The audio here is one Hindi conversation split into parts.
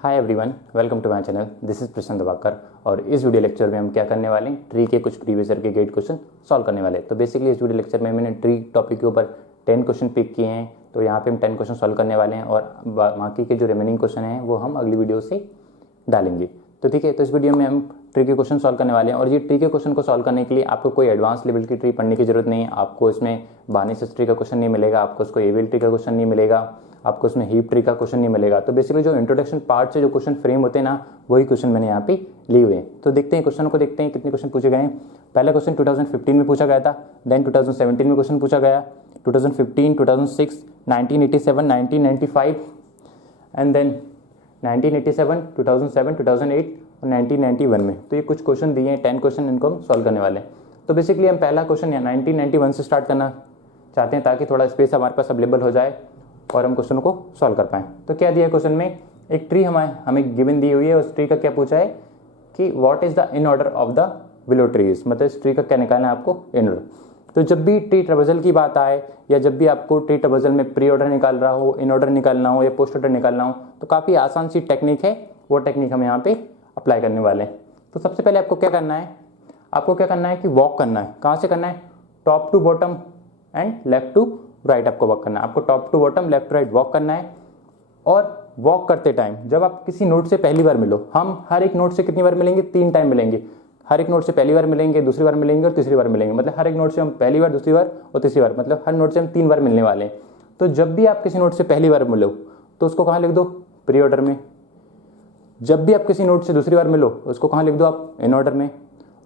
Hi everyone, welcome to my channel. This is Prashant Diwakar और इस वीडियो लेक्चर में हम क्या करने वाले हैं, ट्री के कुछ प्रीवियस ईयर के गेट क्वेश्चन सॉल्व करने वाले हैं। तो बेसिकली इस वीडियो लेक्चर में मैंने ट्री टॉपिक के ऊपर 10 क्वेश्चन पिक किए हैं। तो यहाँ पे हम 10 क्वेश्चन सॉल्व करने वाले हैं और बाकी के जो रिमेनिंग क्वेश्चन हैं वो हम अगली वीडियो से डालेंगे। तो ठीक है, तो इस वीडियो में हम ट्री के क्वेश्चन सॉल्व करने वाले हैं और ये ट्री के क्वेश्चन को सॉल्व करने के लिए आपको कोई एडवांस लेवल की ट्री पढ़ने की जरूरत नहीं है। आपको इसमें बार्निश ट्री का क्वेश्चन नहीं मिलेगा, आपको उसको एविल ट्री का क्वेश्चन नहीं मिलेगा, आपको इसमें हीप ट्री का क्वेश्चन नहीं मिलेगा। तो बेसिकली जो इंट्रोडक्शन पार्ट से जो क्वेश्चन फ्रेम होते हैं ना, वही क्वेश्चन मैंने यहाँ पे लिए हुए हैं। तो देखते हैं क्वेश्चन को, देखते हैं कितने क्वेश्चन पूछे गए हैं। पहला क्वेश्चन 2015 में पूछा गया था, देन 2017 में क्वेश्चन पूछा गया, 2015, 2006, 1987, 1995 एंड देन 1987, 2007, 2008 और 1991 में। तो ये कुछ क्वेश्चन दिए हैं, 10 क्वेश्चन, इनको हम सॉल्व करने वाले हैं। तो बेसिकली हम पहला क्वेश्चन 1991 से स्टार्ट करना चाहते हैं ताकि थोड़ा स्पेस हमारे पास अवेलेबल हो जाए और हम क्वेश्चन को सॉल्व कर पाएँ। तो क्या दिया है क्वेश्चन में, एक ट्री हमें गिवन दी हुई है। उस ट्री का क्या पूछा है कि what is the in order of the below trees, मतलब इस ट्री का क्या निकालना है आपको, इन ऑर्डर। तो जब भी ट्री ट्रेवर्सल की बात आए या जब भी आपको ट्री ट्रेवर्सल में प्री ऑर्डर निकाल रहा हो, इन ऑर्डर निकालना हो या पोस्ट ऑर्डर निकालना हो, तो काफ़ी आसान सी टेक्निक है। वो टेक्निक हम यहाँ पे अप्लाई करने वाले हैं। तो सबसे पहले आपको क्या करना है, आपको क्या करना है कि वॉक करना है। कहाँ से करना है, top to bottom and left to right आपको वॉक करना है। आपको top to bottom left to right walk करना है। और वॉक करते टाइम जब आप किसी नोट से पहली बार मिलो, हम हर एक नोट से कितनी बार मिलेंगे, 3 टाइम मिलेंगे। हर एक नोट से पहली बार मिलेंगे, दूसरी बार मिलेंगे और तीसरी बार मिलेंगे। मतलब हर एक नोट से हम पहली बार, दूसरी बार और तीसरी बार, मतलब हर नोट से हम 3 बार मिलने वाले हैं। तो जब भी आप किसी नोट से पहली बार मिलो तो उसको कहाँ लिख दो, प्री ऑर्डर में। जब भी आप किसी नोट से दूसरी बार मिलो उसको कहाँ लिख दो आप, इन ऑर्डर में।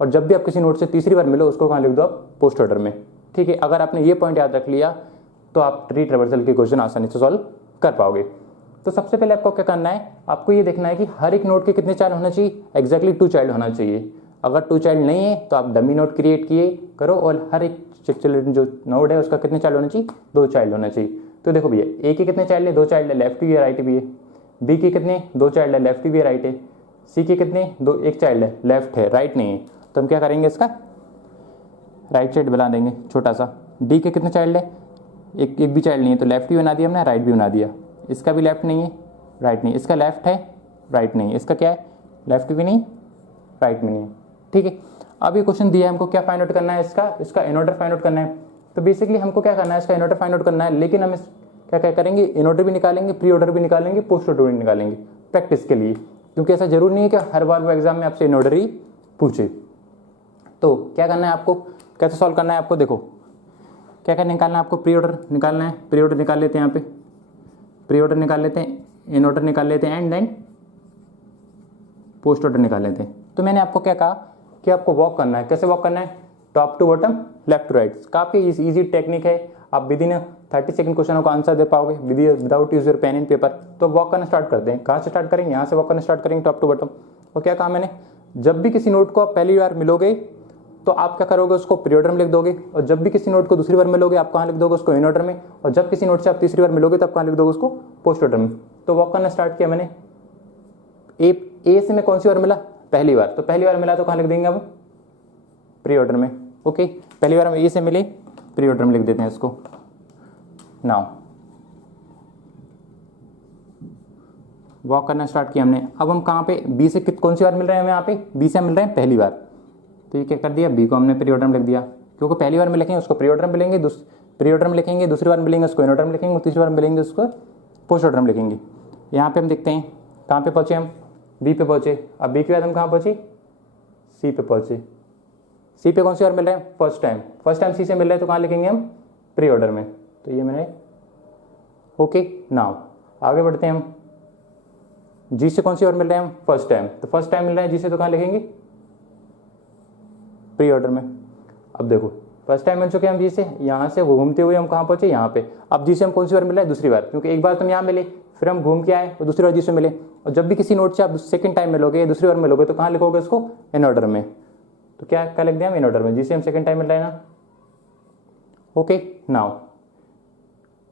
और जब भी आप किसी नोट से तीसरी बार मिलो उसको कहाँ लिख दो आप, पोस्ट ऑर्डर में। ठीक है, अगर आपने ये पॉइंट याद रख लिया तो आप ट्री ट्रेवर्सल के क्वेश्चन आसानी से सॉल्व कर पाओगे। तो सबसे पहले आपको क्या करना है, आपको ये देखना है कि हर एक नोट के कितने चाइल्ड होना चाहिए, एग्जैक्टली 2 चाइल्ड होना चाहिए। अगर 2 चाइल्ड नहीं है तो आप डमी नोट क्रिएट किए करो और हर एक चिल्ड्रन जो नोड है उसका कितने चाइल्ड होना चाहिए, 2 चाइल्ड होना चाहिए। तो देखो भैया, ए के कितने चाइल्ड है, 2 चाइल्ड है, लेफ्ट भी है राइट भी है। बी के कितने, 2 चाइल्ड है, लेफ्ट भी है राइट है। सी के कितने, 1 चाइल्ड है, लेफ्ट है राइट नहीं है। तो हम क्या करेंगे, इसका राइट साइड बना देंगे छोटा सा। डी के कितने चाइल्ड है, एक भी चाइल्ड नहीं है, तो लेफ्ट भी बना दिया हमने, राइट भी बना दिया। इसका भी लेफ्ट नहीं है, राइट नहीं, इसका लेफ्ट है, राइट नहीं, इसका क्या है, लेफ्ट भी नहीं, राइट भी नहीं है। ठीक है, अब ये क्वेश्चन दिया है हमको क्या फाइंड आउट करना है, इसका इन ऑर्डर फाइंड आउट करना है। तो बेसिकली हमको क्या करना है, इसका इन ऑर्डर फाइंड आउट करना है। लेकिन हम क्या करेंगे, इन ऑर्डर भी निकालेंगे, प्री ऑर्डर भी निकालेंगे, पोस्ट ऑर्डर भी निकालेंगे प्रैक्टिस के लिए, क्योंकि ऐसा जरूरी नहीं है कि हर बार वो एग्जाम में आपसे इन ऑर्डर ही पूछे। तो क्या करना है आपको, कैसे सॉल्व करना है आपको, देखो क्या क्या निकालना है आपको, प्री ऑर्डर निकालना है। प्री ऑर्डर निकाल लेते हैं, यहाँ पे प्री ऑर्डर निकाल लेते हैं, इन ऑर्डर निकाल लेते हैं एंड देन पोस्ट ऑर्डर निकाल लेते हैं। तो मैंने आपको क्या कहा कि आपको वॉक करना है। कैसे वॉक करना है, top to bottom left to right. काफ़ी इजी टेक्निक है, आप विद इन 30 सेकंड क्वेश्चनों का आंसर दे पाओगे without use your pen and paper. तो वॉक करना स्टार्ट करते हैं। कहाँ से स्टार्ट करेंगे, यहाँ से वॉक करना स्टार्ट करेंगे टॉप टू बॉटम। और क्या कहा मैंने, जब भी किसी नोट को आप पहली बार मिलोगे तो आप क्या करोगे, उसको प्री ऑर्डर में लिख दोगे। और जब भी किसी नोट को दूसरी बार मिलोगे आप कहाँ लिख दोगे, उसको इन ऑर्डर में। और जब किसी नोट से आप तीसरी बार मिलोगे तो आप कहाँ लिख दोगे, उसको पोस्ट ऑर्डर में। तो वॉक करना स्टार्ट किया मैंने। ए से मैं कौन सी बार मिला, पहली बार। तो पहली बार मिला तो कहाँ लिख देंगे अब, प्री ऑर्डर में। ओके, पहली बार हम ए से मिले, प्री ऑर्डर में लिख देते हैं इसको। नाउ वॉक करना स्टार्ट किया हमने। अब हम कहाँ पे, बी से कौन सी बार मिल रहे हैं हमें, यहाँ पे बी से मिल रहे हैं पहली बार। तो ये क्या कर दिया, बी को हमने प्री ऑर्डर में लिख दिया, क्योंकि पहली बार में लिखेंगे उसको प्री ऑर्डर में मिलेंगे, प्री ऑर्डर में लिखेंगे, दूसरी बार मिलेंगे उसको इन ऑर्डर में लिखेंगे, तीसरी बार मिलेंगे उसको पोस्ट ऑर्डर में लिखेंगे। यहाँ पे हम देखते हैं कहाँ पे पहुँचे हम, बी पे पहुँचे। अब बी के बाद हम कहाँ पहुँचे, सी पे पहुँचे। सी पे कौन सी बार मिल रहे हैं, फर्स्ट टाइम सी से मिल रहे हैं, तो कहाँ लिखेंगे हम, प्री ऑर्डर में। तो ये मैंने ओके। नाउ आगे बढ़ते हैं हम, जी से कौन सी बार मिल रहे हैं हम, फर्स्ट टाइम। तो फर्स्ट टाइम मिल रहे हैं जी से, तो कहाँ लिखेंगे, प्री ऑर्डर में। अब देखो फर्स्ट टाइम मिल चुके हैं हम जी से, यहाँ से घूमते हुए हम कहाँ पहुँचे, यहाँ पे। अब जी से हम कौन सी बार मिल रहे हैं, दूसरी बार, क्योंकि एक बार तो हम यहाँ मिले, फिर हम घूम के आए और दूसरी बार जी से मिले। और जब भी किसी नोट से आप सेकंड टाइम मिलोगे, दूसरी बार मिलोगे, तो कहाँ लिखोगे उसको, इन ऑर्डर में। तो क्या लिख दिया हम, इन ऑर्डर में। जी से हम सेकंड टाइम मिल रहे हैं ना, ओके। नाउ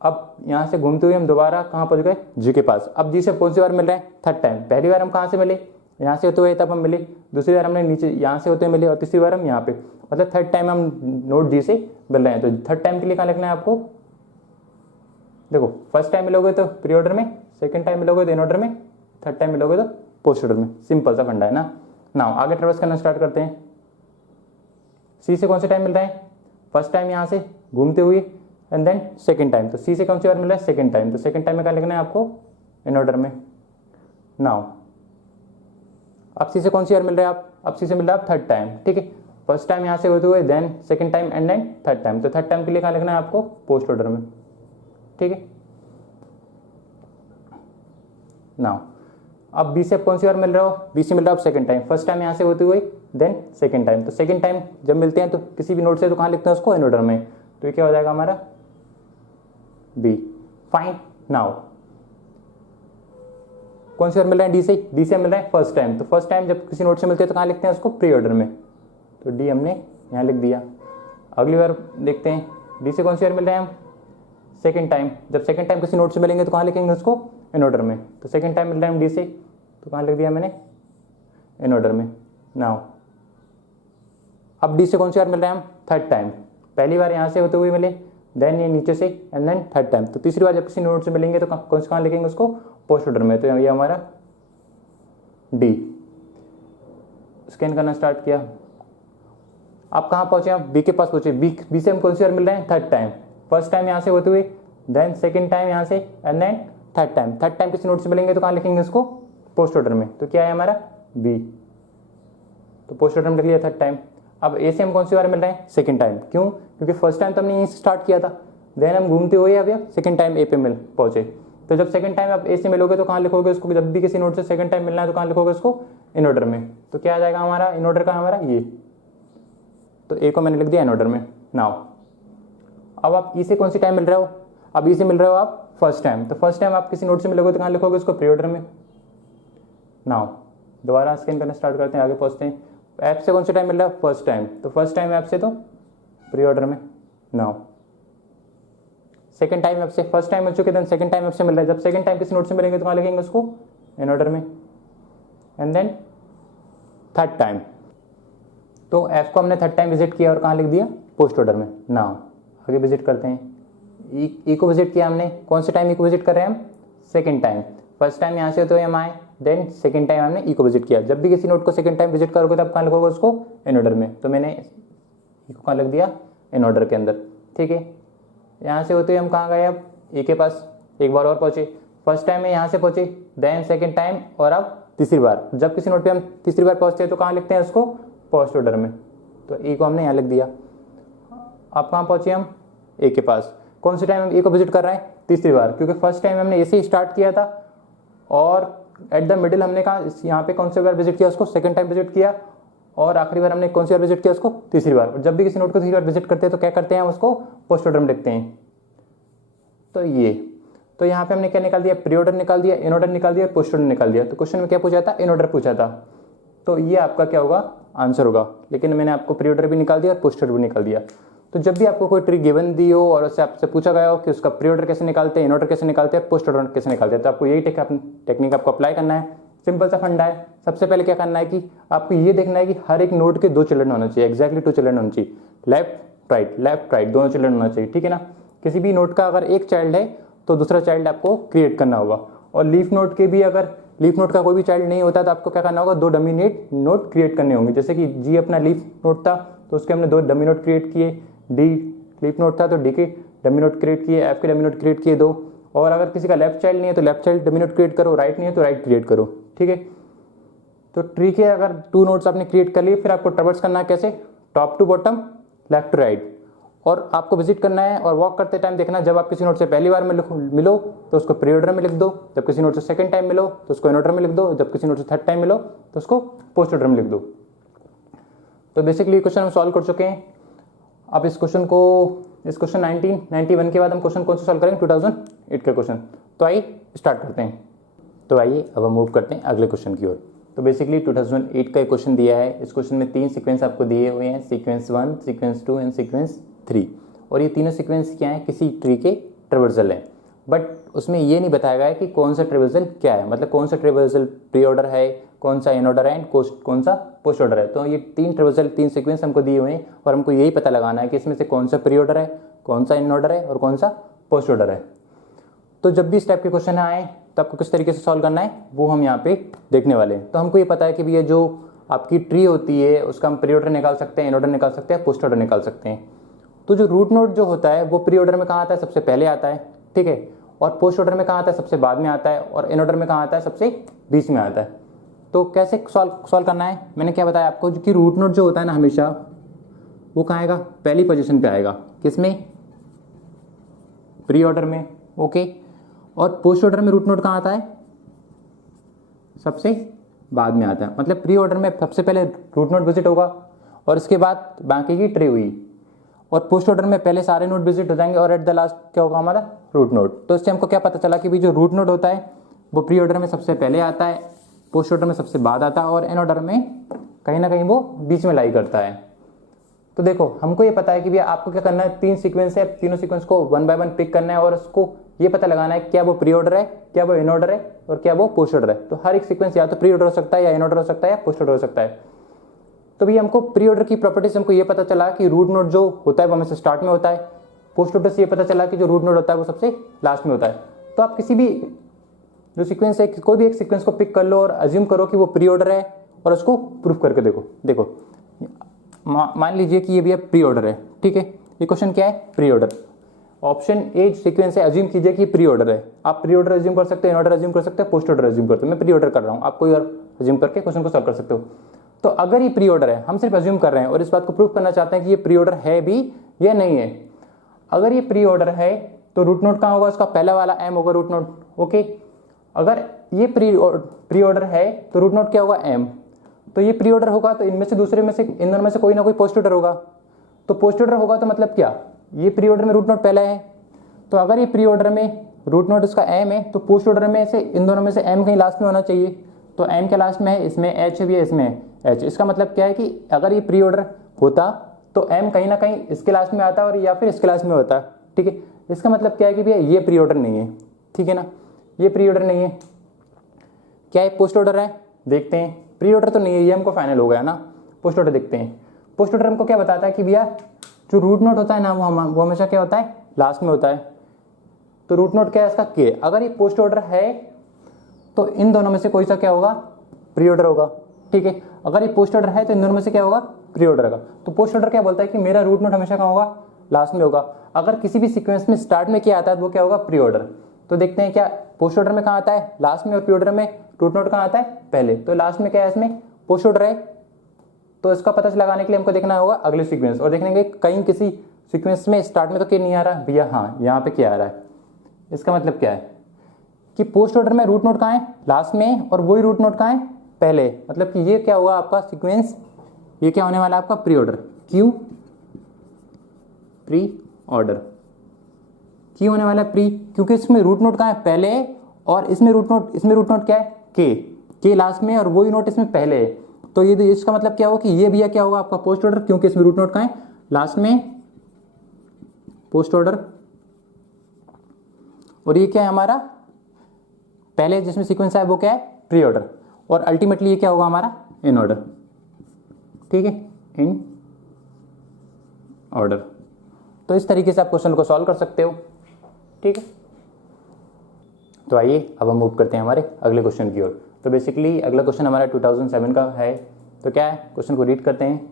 अब यहाँ से घूमते हुए हम दोबारा कहाँ पहुँच गए, जी के पास। अब जी से कौन सी बार मिल रहे हैं, थर्ड टाइम। पहली बार हम कहाँ से मिले, यहाँ से होते हुए तब हम मिले, दूसरी बार हमने नीचे यहाँ से होते हुए मिले और तीसरी बार हम यहाँ पे, मतलब थर्ड टाइम हम नोट जी से मिल रहे हैं। तो थर्ड टाइम के लिए कहाँ लिखना है आपको, देखो फर्स्ट टाइम मिलोगे तो प्री ऑर्डर में, सेकंड टाइम मिलोगे तो इन ऑर्डर में, थर्ड टाइम मिलोगे तो पोस्ट ऑर्डर में। सिंपल सा फंडा है ना। नाउ आगे ट्रेवर्स करना स्टार्ट करते हैं। सी से कौन से टाइम मिल रहा है? फर्स्ट टाइम यहाँ से घूमते हुए एंड देन सेकंड टाइम। तो सी से कौन सी बार मिल रहा है? Second time. तो सेकंड टाइम में क्या लिखना है आपको? इन ऑर्डर में। नाउ अब सी से कौन सी बार मिल रहा है? अब सी से मिल रहा है थर्ड टाइम, ठीक है। फर्स्ट टाइम यहाँ से होते हुए then second time and then third time. तो थर्ड टाइम के लिए क्या लिखना है आपको? पोस्ट ऑर्डर में, ठीक है। नाउ अब बी से कौन सी बार मिल रहा हो? बी से मिल रहा है सेकंड टाइम। फर्स्ट टाइम यहाँ से होते हुए देन सेकंड टाइम। तो सेकंड टाइम जब मिलते हैं तो किसी भी नोट से तो कहाँ लिखते हैं उसको? इन ऑर्डर में। तो ये क्या हो जाएगा हमारा? बी। फाइन। नाउ कौन सी बार मिल रहा है? डी से। डी से मिल रहा है फर्स्ट टाइम। तो फर्स्ट टाइम जब किसी नोट से मिलते हैं तो कहाँ लिखते हैं उसको? प्री ऑर्डर में। तो डी हमने यहाँ लिख दिया। अगली बार देखते हैं, डी से कौन सी बार मिल रहे हैं हम? Second time. जब सेकंड टाइम किसी नोट से मिलेंगे तो कहाँ लिखेंगे उसको? इन ऑर्डर में। तो सेकंड टाइम मिल रहा है हम डी से, तो कहाँ लिख दिया मैंने? इन ऑर्डर में। नाउ अब डी से कौन सी बार मिल रहा है हम? Third time. पहली बार यहाँ से होते हुए मिले, देन ये नीचे से एंड देन थर्ड टाइम। तो तीसरी बार जब किसी नोट से मिलेंगे तो कौन से कहाँ लिखेंगे उसको? पोस्ट ऑर्डर में। तो ये हमारा डी। स्कैन करना स्टार्ट किया। आप कहाँ पहुंचे? आप बी के पास पहुंचे। बी से हम कौन सी बार मिल रहे हैं? Third time. फर्स्ट टाइम यहाँ से होते हुए देन सेकंड टाइम यहाँ से and then third time. Third time किसी नोट से मिलेंगे तो कहाँ लिखेंगे उसको? पोस्ट ऑर्डर में। तो क्या है हमारा? बी। तो पोस्ट ऑर्डर में लिख लिया थर्ड टाइम। अब ए से हम कौन सी बार मिल रहे हैं? Second time. क्यों? क्योंकि फर्स्ट टाइम तो हमने यहीं से स्टार्ट किया था, देन हम घूमते हुए अब सेकंड टाइम ए पे मिल पहुंचे। तो जब सेकंड टाइम आप ए से मिलोगे तो कहाँ लिखोगे उसको? जब भी किसी नोट से सेकंड टाइम मिलना है तो कहाँ लिखोगे उसको? इन ऑर्डर में। तो क्या आ जाएगा हमारा इन ऑर्डर का? हमारा ये। तो ए को मैंने लिख दिया इन ऑर्डर में। नाउ अब आप ई से कौन सी टाइम मिल रहे हो? अब ई से मिल रहे हो आप फर्स्ट टाइम। तो फर्स्ट टाइम आप किसी नोट से मिलोगे तो कहाँ लिखोगे उसको? प्री ऑर्डर में। नाउ दोबारा स्कैन करना स्टार्ट करते हैं, आगे पहुंचते हैं। ऐप से कौन सा टाइम मिल रहा है? First time. तो फर्स्ट टाइम ऐप से तो प्री ऑर्डर में। नाउ सेकंड टाइम ऐप से, फर्स्ट टाइम मिल चुके देन सेकंड टाइम ऐप से मिल रहा है। जब सेकंड टाइम किसी नोट से मिलेंगे तो कहाँ लिखेंगे उसको? इन ऑर्डर में। And then third time. तो ऐप को हमने थर्ड टाइम विजिट किया और कहाँ लिख दिया? पोस्ट ऑर्डर में। नाउ आगे विजिट करते हैं। ई को विजिट किया हमने। कौन से टाइम ई को विजिट कर रहे हैं हम? Second time. फर्स्ट टाइम यहाँ से होते हुए हम आए, देन सेकंड टाइम हमने ई को विजिट किया। जब भी किसी नोट को सेकंड टाइम विजिट करोगे तब कहाँ लिखोगे उसको? इन ऑर्डर में। तो मैंने ई को कहाँ लिख दिया? इन ऑर्डर के अंदर, ठीक है। यहाँ से होते हुए हम कहाँ गए? अब ए के पास एक बार और पहुँचे। फर्स्ट टाइम में यहाँ से पहुँचे, देन सेकेंड टाइम और अब तीसरी बार। जब किसी नोट पर हम तीसरी बार पहुँचते हैं तो कहाँ लिखते हैं उसको? पोस्ट ऑर्डर में। तो ई को हमने यहाँ लिख दिया। अब कहाँ पहुँचे हम? ए के पास। कौन से टाइम हम ए को विजिट कर रहे हैं? तीसरी बार, क्योंकि फर्स्ट टाइम हमने ए से स्टार्ट किया था और एट द मिडिल हमने कहा यहाँ पे कौन सी बार विजिट किया उसको? सेकंड टाइम विजिट किया। और आखिरी बार हमने कौन सी बार विजिट किया उसको? तीसरी बार। और जब भी किसी नोट को तीसरी बार विजिट करते हैं तो क्या करते हैं? उसको पोस्ट ऑर्डर में लिखते हैं। तो ये, तो यहाँ पे हमने क्या निकाल दिया? प्री ऑर्डर निकाल दिया, इन ऑर्डर निकाल दिया, पोस्ट ऑर्डर निकाल दिया। तो क्वेश्चन में क्या पूछा था? इन ऑर्डर पूछा था। तो ये आपका क्या होगा? आंसर होगा। लेकिन मैंने आपको प्री ऑर्डर भी निकाल दिया और पोस्ट ऑर्डर भी निकाल दिया। तो जब भी आपको कोई ट्री गिवन दी हो और उससे आपसे पूछा गया हो कि उसका प्री ऑर्डर कैसे निकालते हैं, इन ऑर्डर कैसे निकालते हैं, पोस्ट ऑर्डर कैसे निकालते हैं, तो आपको यही टेक्निक आपको अप्लाई करना है। सिंपल सा फंडा है। सबसे पहले क्या करना है कि आपको ये देखना है कि हर एक नोट के 2 चिल्ड्रन होना चाहिए, एक्जैक्टली 2 चिल्ड्रन होना चाहिए। लेफ्ट राइट दोनों चिल्ड्रन होना चाहिए, ठीक है ना। किसी भी नोट का अगर एक चाइल्ड है तो दूसरा चाइल्ड आपको क्रिएट करना होगा। और लीफ नोट के भी अगर लीफ नोट का कोई भी चाइल्ड नहीं होता तो आपको क्या करना होगा? 2 डमी नोट क्रिएट करने होंगे। जैसे कि जी अपना लीफ नोट था तो उसके हमने 2 डमी नोट क्रिएट किए। डी लीफ नोट था तो डी के डमी नोट क्रिएट किए, एफ के डमी नोट क्रिएट किए 2। और अगर किसी का लेफ्ट चाइल्ड नहीं है तो left child dummy note create करो, राइट नहीं है तो राइट क्रिएट करो, ठीक है। तो ट्री के अगर 2 नोट्स आपने क्रिएट कर लिए, फिर आपको ट्रेवर्स करना है कैसे? Top to bottom, left to right. और आपको विजिट करना है और वॉक करते टाइम देखना, जब आप किसी नोट से पहली बार में मिलो तो उसको प्री ऑर्डर में लिख दो, जब किसी नोट से सेकंड टाइम मिलो तो उसको इन ऑर्डर में लिख दो, जब किसी नोट से थर्ड टाइम मिलो तो उसको पोस्ट ऑर्डर में लिख दो। तो बेसिकली क्वेश्चन हम सॉल्व कर चुके हैं। अब इस क्वेश्चन 1991 के बाद हम क्वेश्चन कौन सा सॉल्व करेंगे? 2008 का क्वेश्चन। तो आइए स्टार्ट करते हैं। तो आइए अब हम मूव करते हैं अगले क्वेश्चन की ओर। तो बेसिकली 2008 का एक क्वेश्चन दिया है। इस क्वेश्चन में 3 सीक्वेंस आपको दिए हुए हैं, सीक्वेंस 1, सीक्वेंस 2 एंड सीक्वेंस 3। और ये तीनों सीक्वेंस क्या है? किसी ट्री के ट्रेवर्सल हैं। बट उसमें ये नहीं बताया गया है कि कौन सा ट्रेवर्सल क्या है, मतलब कौन सा ट्रेवर्सल प्री ऑर्डर है, कौन सा इन ऑर्डर है एंड कौन सा पोस्ट ऑर्डर है। तो ये 3 ट्रेवर्सल 3 सीक्वेंस हमको दिए हुए हैं और हमको यही पता लगाना है कि इसमें से कौन सा प्री ऑर्डर है, कौन सा इन ऑर्डर है और कौन सा पोस्ट ऑर्डर है। तो जब भी इस टाइप के क्वेश्चन आए तो आपको किस तरीके से सॉल्व करना है वो हम यहाँ पे देखने वाले हैं। तो हमको ये पता है कि भैया जो आपकी ट्री होती है उसका हम प्री ऑर्डर निकाल सकते हैं, इन ऑर्डर निकाल सकते हैं, पोस्ट ऑर्डर निकाल सकते हैं। तो जो रूट नोड जो होता है वो प्री ऑर्डर में कहाँ आता है, सबसे पहले आता है, ठीक है। और पोस्ट ऑर्डर में कहाँ आता है, सबसे बाद में आता है। और इन ऑर्डर में कहाँ आता है, सबसे बीच में आता है। तो कैसे सॉल्व करना है, मैंने क्या बताया आपको कि रूट नोड जो होता है ना हमेशा वो कहाँ आएगा, पहली पोजीशन पे आएगा, किसमें, प्री ऑर्डर में, ओके। और पोस्ट ऑर्डर में रूट नोड कहाँ आता है, सबसे बाद में आता है। मतलब प्री ऑर्डर में सबसे पहले रूट नोड विजिट होगा और इसके बाद बाकी की ट्री हुई, और पोस्ट ऑर्डर में पहले सारे नोड विजिट हो जाएंगे और एट द लास्ट क्या होगा हमारा, रूट नोड। तो इससे हमको क्या पता चला कि भी जो रूट नोड होता है वो प्री ऑर्डर में सबसे पहले आता है, पोस्ट ऑर्डर में सबसे बाद आता है, और इन ऑर्डर में कहीं ना कहीं वो बीच में लाई करता है। तो देखो हमको ये पता है कि भैया आपको क्या करना है, 3 सीक्वेंस है, तीनों सीक्वेंस को 1 बाय 1 पिक करना है और उसको ये पता लगाना है क्या वो प्री ऑर्डर है, क्या वो इन ऑर्डर है और क्या वो पोस्ट ऑर्डर है। तो हर एक सीक्वेंस या तो प्री ऑर्डर हो सकता है, या इन ऑर्डर हो सकता है, या पोस्ट ऑर्डर हो सकता है। तो भैया हमको प्री ऑर्डर की प्रॉपर्टीज हमको ये पता चला कि रूट नोड जो होता है वो हमेशा स्टार्ट में होता है। पोस्ट ऑर्डर से ये पता चला कि जो रूट नोड होता है वो सबसे लास्ट में होता है। तो आप किसी भी जो सीक्वेंस है, कोई भी एक सीक्वेंस को पिक कर लो और अज्यूम करो कि वो प्री ऑर्डर है और उसको प्रूफ करके देखो मान लीजिए कि ये भी प्री ऑर्डर है, ठीक है। ये क्वेश्चन क्या है, pre order. Option A sequence है, अज्यूम कीजिए कि प्री ऑर्डर है। आप प्री ऑर्डर अज्यूम कर सकते हो, इन ऑर्डर अज्यूम कर सकते हो, पोस्ट ऑर्डर अज्यूम करते हो। मैं प्री ऑर्डर कर रहा हूँ, आप कोई और अज्यूम करके क्वेश्चन को सॉल्व कर सकते हो। तो अगर ये प्री ऑर्डर है, हम सिर्फ अज्यूम कर रहे हैं और इस बात को प्रूफ करना चाहते हैं कि ये प्री ऑर्डर है भी या नहीं है। अगर ये प्री ऑर्डर है तो रूट नोड कहाँ होगा, उसका पहला वाला एम होगा रूट नोड, ओके। अगर ये प्री ऑर्डर है तो रूट नोड क्या होगा, एम। तो ये प्री ऑर्डर होगा तो इनमें से दूसरे में से, इन दोनों में से कोई ना कोई पोस्ट ऑर्डर होगा। तो पोस्ट ऑर्डर होगा तो मतलब क्या, ये प्री ऑर्डर में रूट नोड पहला है। तो अगर ये प्री ऑर्डर में रूट नोड इसका एम है तो पोस्ट ऑर्डर में से इन दोनों में से एम कहीं लास्ट में होना चाहिए। तो एम के लास्ट में है, इसमें एच भी है, इसमें एच। इसका मतलब क्या है कि अगर ये प्री ऑर्डर होता तो एम कहीं ना कहीं इसके लास्ट में आता और या फिर इसके लास्ट में होता, ठीक है। इसका मतलब क्या है कि भैया ये प्री ऑर्डर नहीं है, ठीक है ना, ये प्री ऑर्डर नहीं है। क्या है, पोस्ट ऑर्डर है, देखते हैं। प्री ऑर्डर तो नहीं है, ये हमको फाइनल हो गया ना। पोस्ट ऑर्डर देखते हैं। पोस्ट ऑर्डर हमको क्या बताता है कि भैया जो रूट नोड होता है ना वो हमेशा क्या होता है, लास्ट में होता है। तो रूट नोड क्या है इसका, के। अगर ये पोस्ट ऑर्डर है तो इन दोनों में से कोई सा क्या होगा, प्री ऑर्डर होगा, ठीक है। अगर ये पोस्ट ऑर्डर है तो इन दोनों में से क्या होगा, प्री ऑर्डर होगा। तो पोस्ट ऑर्डर क्या बोलता है कि मेरा रूट नोड हमेशा कहाँ होगा, लास्ट में होगा। अगर किसी भी सीक्वेंस में स्टार्ट में क्या आता है वो क्या होगा, प्री ऑर्डर। तो देखते हैं क्या पोस्ट ऑर्डर में कहाँ आता है, लास्ट में, और प्री ऑर्डर में रूट नोड कहाँ आता है, पहले। तो लास्ट में क्या है, इसमें पोस्ट ऑर्डर है। तो इसका पता लगाने के लिए हमको देखना होगा अगले सीक्वेंस, और देखेंगे कहीं किसी सीक्वेंस में स्टार्ट में तो क्या नहीं आ रहा भैया, हाँ यहाँ पे क्या आ रहा है। इसका मतलब क्या है कि पोस्ट ऑर्डर में रूट नोड कहाँ है, लास्ट में, और वही रूट नोड कहाँ है, पहले। मतलब कि ये क्या होगा आपका सीक्वेंस, ये क्या होने वाला है आपका, प्री ऑर्डर। क्यों प्री ऑर्डर, क्यों होने वाला है प्री, क्योंकि इसमें रूट नोड कहाँ है, पहले, और इसमें रूट नोड क्या है, के लास्ट में, और वही नोट इसमें पहले है। तो ये इसका मतलब क्या होगा कि ये भी क्या होगा आपका पोस्ट ऑर्डर, क्योंकि इसमें रूट नोड कहाँ है, लास्ट में, पोस्ट ऑर्डर। और ये क्या है हमारा, पहले जिसमें सीक्वेंस है वो क्या है, प्री ऑर्डर। और अल्टीमेटली ये क्या होगा हमारा, इन ऑर्डर, ठीक है, इन ऑर्डर। तो इस तरीके से आप क्वेश्चन को सॉल्व कर सकते हो, ठीक है। तो आइए अब हम मूव करते हैं हमारे अगले क्वेश्चन की ओर। तो बेसिकली अगला क्वेश्चन हमारा 2007 का है। तो क्या है, क्वेश्चन को रीड करते हैं।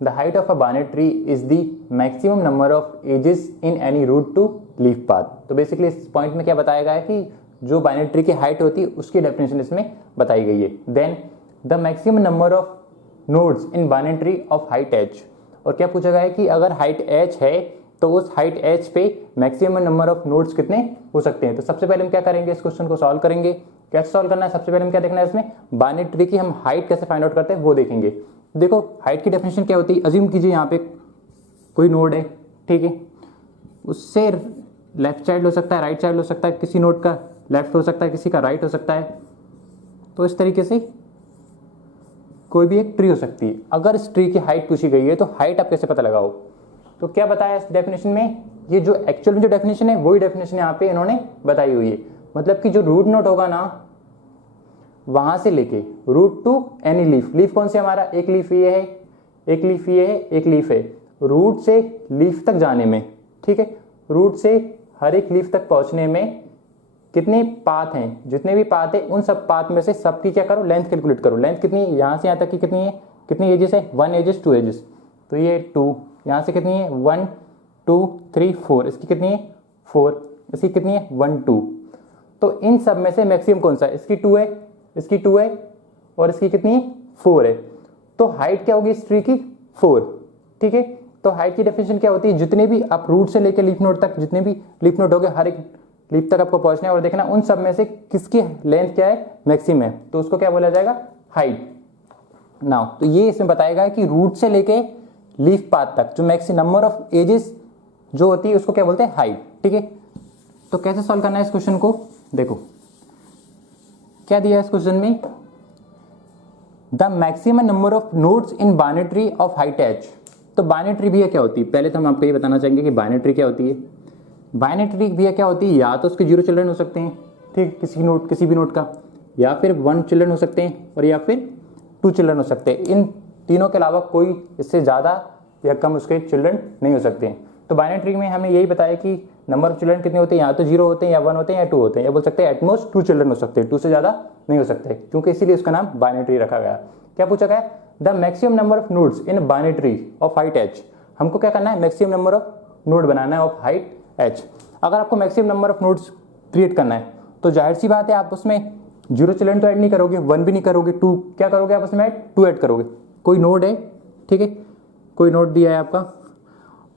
The height of a binary tree is the maximum number of edges in any root to leaf path. तो बेसिकली इस पॉइंट में क्या बताया गया है कि जो बाइनरी ट्री की हाइट होती है उसकी डेफिनेशन इसमें बताई गई है। Then the maximum number of nodes in binary tree of height h. और क्या पूछा गया है कि अगर हाइट एच है तो उस हाइट एच पे मैक्सिमम नंबर ऑफ नोड्स कितने हो सकते हैं। तो सबसे पहले हम क्या करेंगे, इस क्वेश्चन को सॉल्व करेंगे। कैसे सॉल्व करना है, सबसे पहले हम क्या देखना है इसमें, बाइनरी ट्री की हम हाइट कैसे फाइंड आउट करते हैं वो देखेंगे। देखो हाइट की डेफिनेशन क्या होती है, अज्यूम कीजिए यहाँ पे कोई नोड है, ठीक है, उससे लेफ्ट चाइल्ड हो सकता है, राइट चाइल्ड हो सकता है, किसी नोड का लेफ्ट हो सकता है, किसी का राइट हो सकता है। तो इस तरीके से कोई भी एक ट्री हो सकती है। अगर इस ट्री की हाइट पूछी गई है तो हाइट आप कैसे पता लगाओ। तो क्या बताया इस डेफिनेशन में, ये जो एक्चुअल में जो डेफिनेशन है वही डेफिनेशन यहाँ पे इन्होंने बताई हुई है। मतलब कि जो रूट नोड होगा ना, वहां से लेके root to any leaf, leaf कौन सी हमारा, एक लीफ ये है, एक लीफ ये है, एक लीफ है, रूट से लीफ तक जाने में, ठीक है, रूट से हर एक लीफ तक पहुंचने में कितने पाथ हैं, जितने भी पाथ है उन सब पाथ में से सबकी क्या करो, लेंथ कैलकुलेट करो। लेंथ कितनी है, यहाँ से यहाँ तक की कितनी है, कितनी एजेस है, 1 एजेस 2 एजेस, तो ये 2, यहाँ से कितनी है 1 2 3 4, इसकी कितनी है 4, इसकी कितनी है 1 2। तो इन सब में से मैक्सिमम कौन सा है, इसकी 2 है, इसकी 2 है और इसकी कितनी है 4 है। तो हाइट क्या होगी इस ट्री की 4, ठीक है। तो हाइट की डेफिनेशन क्या होती है, जितने भी आप रूट से लेकर लीफ नोड तक, जितने भी लीफ नोड हो गए हर एक लीफ तक आपको पहुंचना है और देखना उन सब में से किसकी लेंथ क्या है, मैक्सिमम है, तो उसको क्या बोला जाएगा, हाइट। नाउ तो ये इसमें बताएगा कि रूट से लेके लीफ पाथ तक जो मैक्सिमम नंबर ऑफ एजेस जो होती है उसको क्या बोलते हैं, हाइट, ठीक है। तो कैसे सॉल्व करना है इस क्वेश्चन को, देखो क्या दिया है इस क्वेश्चन में, the maximum number of nodes in binary tree of height h। तो बाइनरी ट्री भी क्या होती है, पहले तो हम आपको ये बताना चाहेंगे कि बाइनरी ट्री क्या होती है। बाइनरी ट्री भी क्या होती है, या तो उसके 0 चिल्ड्रन हो सकते हैं, ठीक, किसी भी नोड का, या फिर 1 चिल्ड्रन हो सकते हैं और या फिर 2 चिल्ड्रन हो सकते हैं। इन तीनों के अलावा कोई इससे ज़्यादा या कम उसके चिल्ड्रन नहीं हो सकते हैं। तो बाइनरी ट्री में हमें यही बताया कि नंबर ऑफ चिल्ड्रन कितने होते हैं, या तो 0 होते हैं या 1 होते हैं या 2 होते हैं, या बोल सकते हैं एटमोस्ट 2 चिल्ड्रन हो सकते हैं, 2 से ज़्यादा नहीं हो सकते, क्योंकि इसीलिए उसका नाम बाइनरी ट्री रखा गया। क्या पूछा गया, the maximum number of nodes in binary tree of height h। हमको क्या करना है, मैक्सिमम नंबर ऑफ नोड बनाना है ऑफ हाइट h। अगर आपको maximum number of nodes create करना है तो जाहिर सी बात है आप उसमें 0 चिल्ड्रन तो ऐड नहीं करोगे, 1 भी नहीं करोगे, 2 क्या करोगे आप उसमें ऐड, 2 ऐड करोगे। कोई नोड है, ठीक है, कोई नोड दिया है आपका,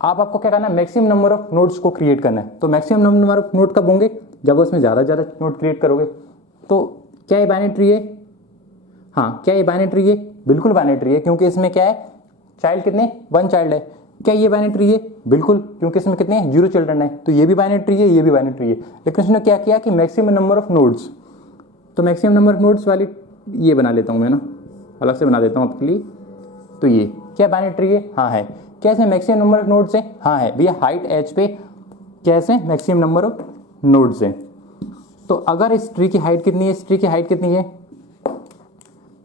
आपको क्या करना है, मैक्सिमम नंबर ऑफ नोड्स को क्रिएट करना है। तो मैक्सिमम नंबर ऑफ नोड कब होंगे, जब उसमें ज़्यादा नोड क्रिएट करोगे। तो क्या ये बाइनरी ट्री है, हाँ क्या ये बाइनरी ट्री है, बिल्कुल बाइनरी ट्री है, क्योंकि इसमें क्या है, चाइल्ड कितने, 1 चाइल्ड है। क्या ये बाइनरी ट्री है, बिल्कुल, क्योंकि इसमें कितने हैं, 0 चिल्ड्रन है। तो ये भी बाइनरी ट्री है, ये भी बाइनरी ट्री है। लेकिन उसने क्या किया कि मैक्सिमम नंबर ऑफ नोड्स, तो मैक्सिमम नंबर ऑफ नोड्स वाली ये बना लेता हूँ मैं ना, अलग से बना देता हूँ आपके लिए। तो ये क्या बाइनरी ट्री है, हाँ है। क्या इसमें मैक्सिमम नंबर ऑफ नोड्स है, हाँ है भैया। हाइट h पे क्या इसमें मैक्सिमम नंबर ऑफ नोड्स है। तो अगर इस ट्री की हाइट कितनी है, इस ट्री की हाइट कितनी है,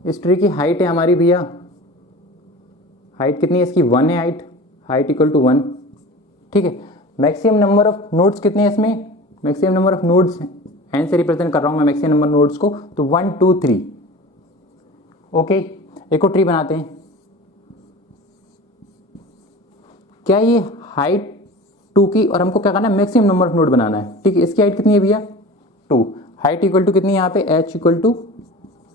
इस ट्री की हाइट है हमारी भैया, हाइट कितनी है इसकी, 1 है हाइट इक्वल टू 1, ठीक है। मैक्सिमम नंबर ऑफ नोड्स कितने हैं इसमें, maximum number of nodes n से रिप्रेजेंट कर रहा हूं मैं मैक्सिमम नंबर नोड्स को, तो 1 2 3। ओके, एक और ट्री बनाते हैं। क्या ये हाइट 2 की, और हमको क्या करना है, मैक्सिमम नंबर ऑफ नोड बनाना है, ठीक है। इसकी हाइट कितनी है भैया, 2, हाइट इक्वल टू कितनी है यहाँ पे, h इक्वल टू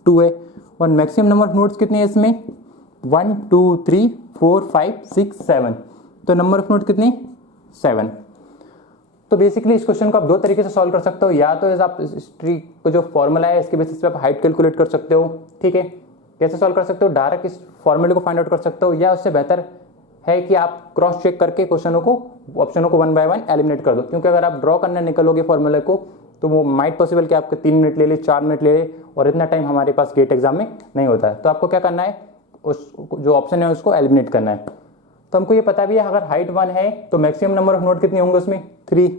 2 है, और मैक्सिमम नंबर ऑफ नोड्स कितने हैं इसमें, 1 2 3 4 5 6 7। तो नंबर ऑफ नोड कितने, 7। तो बेसिकली इस क्वेश्चन को आप 2 तरीके से सॉल्व कर सकते हो, या तो आप इस ट्री को जो फॉर्मूला है इसके बेसिस पे आप हाइट कैलकुलेट कर सकते हो, ठीक है। कैसे सॉल्व कर सकते हो, डायरेक्ट इस फॉर्मूले को फाइंड आउट कर सकते हो, या उससे बेहतर है कि आप क्रॉस चेक करके ऑप्शनों को 1 बाय 1 एलिमिनेट कर दो। क्योंकि अगर आप ड्रॉ करने निकलोगे फॉर्मूले को तो वो माइट पॉसिबल कि आपके 3 मिनट ले ले, 4 मिनट ले ले, और इतना टाइम हमारे पास गेट एग्जाम में नहीं होता है। तो आपको क्या करना है, उस जो ऑप्शन है उसको एलिमिनेट करना है। तो हमको ये पता भी है अगर हाइट 1 है तो मैक्सिमम नंबर ऑफ नोड कितने होंगे उसमें, 3,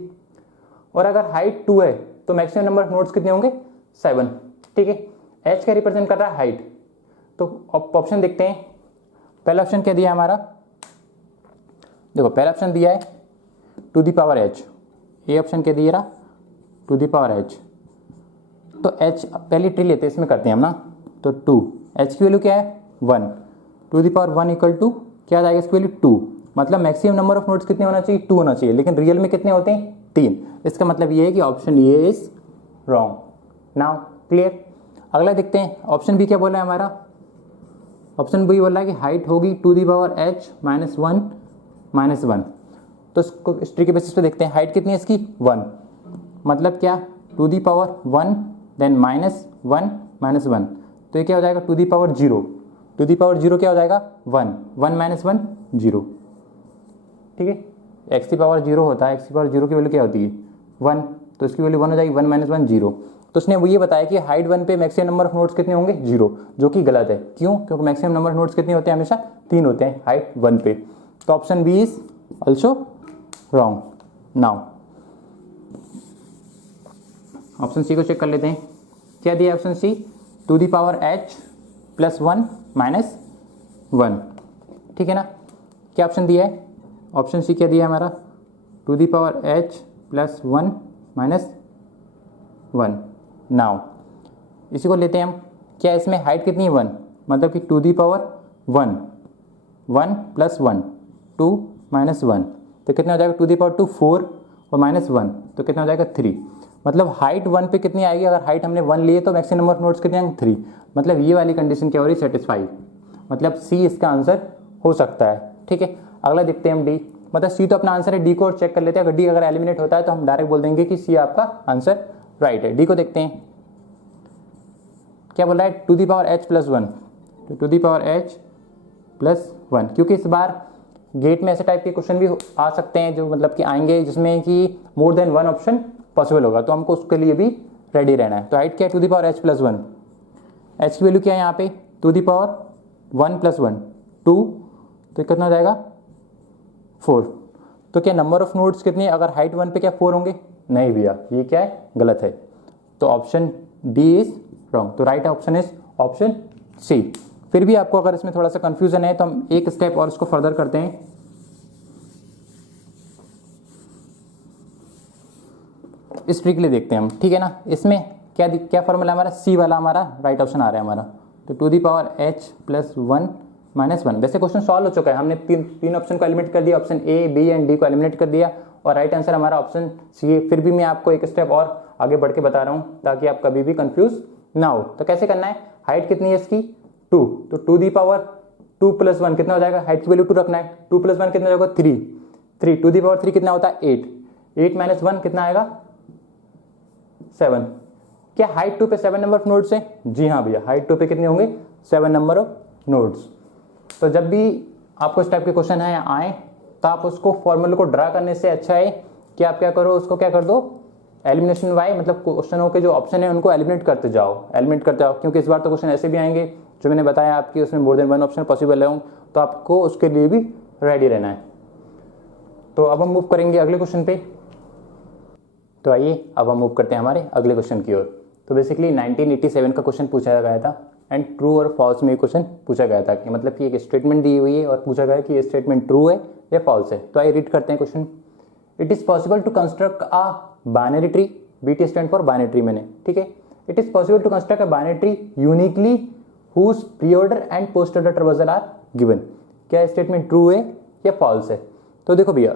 और अगर हाइट 2 है तो मैक्सिमम नंबर ऑफ नोड्स कितने होंगे, 7, ठीक है। h का रिप्रेजेंट कर रहा है हाइट। तो ऑप्शन देखते हैं, पहला ऑप्शन क्या दिया हमारा, देखो पहला ऑप्शन दिया है टू द पावर h, ये ऑप्शन क्या दिया रहा, टू द पावर h। तो h पहली ट्री लेते हैं, इसमें करते हैं हम ना, तो 2, h की वैल्यू क्या है 1, two the power 1 equal to क्या आ जाएगा इसकी वैल्यू 2। मतलब मैक्सिमम नंबर ऑफ नोड्स कितने होना चाहिए, 2 होना चाहिए, लेकिन रियल में कितने होते हैं, 3। इसका मतलब ये है कि option A is wrong. Now clear. अगला देखते हैं, ऑप्शन बी क्या बोला है हमारा, ऑप्शन बी बोला है कि हाइट होगी two the power h minus 1। तो इसको इस ट्री के बेसिस पे देखते हैं, हाइट कितनी है इसकी 1, मतलब क्या, two the power 1 then minus 1, तो ये क्या हो जाएगा two the power 0। Two the power 0 क्या हो जाएगा 1 माइनस 1 0, ठीक है। एक्स की पावर 0 होता है, एक्स की पावर 0 की वैल्यू क्या होती है 1, तो इसकी वैल्यू 1 हो जाएगी, 1 माइनस 1 0। तो उसने वो ये बताया कि हाइट 1 पे मैक्सिमम नंबर ऑफ नोड्स कितने होंगे 0, जो कि गलत है। क्यों, क्योंकि मैक्सिमम नंबर ऑफ नोड्स कितने होते हैं, हमेशा 3 होते हैं हाइट 1 पे। तो option B is also wrong. Now option C को चेक कर लेते हैं, क्या दिया option C, to the power h plus 1 minus 1, ठीक है ना। क्या ऑप्शन दिया है, ऑप्शन सी क्या दिया है हमारा, to the power h plus 1 minus 1। Now इसी को लेते हैं हम, क्या इसमें हाइट कितनी है 1, मतलब कि to the power 1, 1 plus 1 2 minus 1, तो कितना हो जाएगा टू दी पावर 2 4 और माइनस 1, तो कितना हो जाएगा 3। मतलब हाइट 1 पे कितनी आएगी, अगर हाइट हमने 1 लिए तो मैक्सिमम नंबर ऑफ नोड्स कितने आएंगे 3। मतलब ये वाली कंडीशन क्या हो रही है, सेटिस्फाई, मतलब सी इसका आंसर हो सकता है। ठीक है, अगला देखते हैं हम डी, मतलब सी तो अपना आंसर है, डी को और चेक कर लेते हैं। अगर डी अगर एलिमिनेट होता है तो हम डायरेक्ट बोल देंगे कि सी आपका आंसर राइट है। डी को देखते हैं, क्या बोल रहा है, to the power H plus 1, तो to the power H plus 1, क्योंकि इस बार गेट में ऐसे टाइप के क्वेश्चन भी आ सकते हैं जो मतलब कि आएंगे जिसमें कि मोर देन 1 ऑप्शन पॉसिबल होगा, तो हमको उसके लिए भी रेडी रहना है। तो हाइट क्या है, to the power H plus 1, H की वैल्यू क्या है यहाँ पे, टू दी पावर 1 प्लस 1 2, तो कितना हो जाएगा 4। तो क्या नंबर ऑफ नोड्स कितनी है, अगर हाइट 1 पे क्या 4 होंगे, नहीं भैया ये क्या है, गलत है। तो ऑप्शन डी इज रॉन्ग, तो right option is option C. फिर भी आपको अगर इसमें थोड़ा सा कंफ्यूजन है तो हम एक स्टेप और इसको फर्दर करते हैं। इस ट्रिक के लिए देखते हैं हम, ठीक है ना। इसमें क्या फॉर्मूला हमारा, सी वाला हमारा राइट ऑप्शन आ रहा है हमारा, तो to the power H plus 1 minus 1। वैसे क्वेश्चन सॉल्व हो चुका है, हमने तीन ऑप्शन को एलिमिनेट कर दिया, option A B and D को एलिमिनेट कर दिया और राइट आंसर हमारा ऑप्शन सी है। फिर भी मैं आपको एक स्टेप और आगे बढ़ के बता रहा हूँ ताकि आप कभी भी कंफ्यूज ना हो। तो कैसे करना है, हाइट कितनी है इसकी 2, तो टू दी पावर 2 प्लस 1 कितना हो जाएगा, हाइट की वैल्यू 2 रखना है, 2 प्लस 1 कितना हो जाएगा 3 टू दी पावर 3 कितना होता है 8 माइनस 1 कितना आएगा 7। क्या हाइट 2 पे 7 नंबर ऑफ नोड्स है, जी हाँ भैया, हाइट 2 पे कितने होंगे 7 नंबर ऑफ नोड्स। तो जब भी आपको इस टाइप के क्वेश्चन है आए तो आप उसको फॉर्मूले को ड्रा करने से अच्छा है कि आप क्या करो, उसको क्या कर दो, एलिमिनेशन वाई, मतलब क्वेश्चनों के जो ऑप्शन है उनको एलिमिनेट करते जाओ, क्योंकि इस बार तो क्वेश्चन ऐसे भी आएंगे जो मैंने बताया आपकी उसमें मोर देन 1 ऑप्शन पॉसिबल है, तो आपको उसके लिए भी रेडी रहना है। तो अब हम मूव करेंगे अगले क्वेश्चन पे। तो आइए अब हम मूव करते हैं हमारे अगले क्वेश्चन की ओर। तो बेसिकली 1987 का क्वेश्चन पूछा गया था एंड ट्रू और फॉल्स में क्वेश्चन पूछा गया था कि मतलब कि एक स्टेटमेंट दी हुई है और पूछा गया है कि ये स्टेटमेंट ट्रू है या फॉल्स है। तो आइए रीड करते हैं question. It is possible to construct a binary tree, BT stand for binary tree मैंने, ठीक है। It is possible to construct a binary tree uniquely whose pre order and post order traversal are given. क्या स्टेटमेंट ट्रू है या फॉल्स है। तो देखो भैया,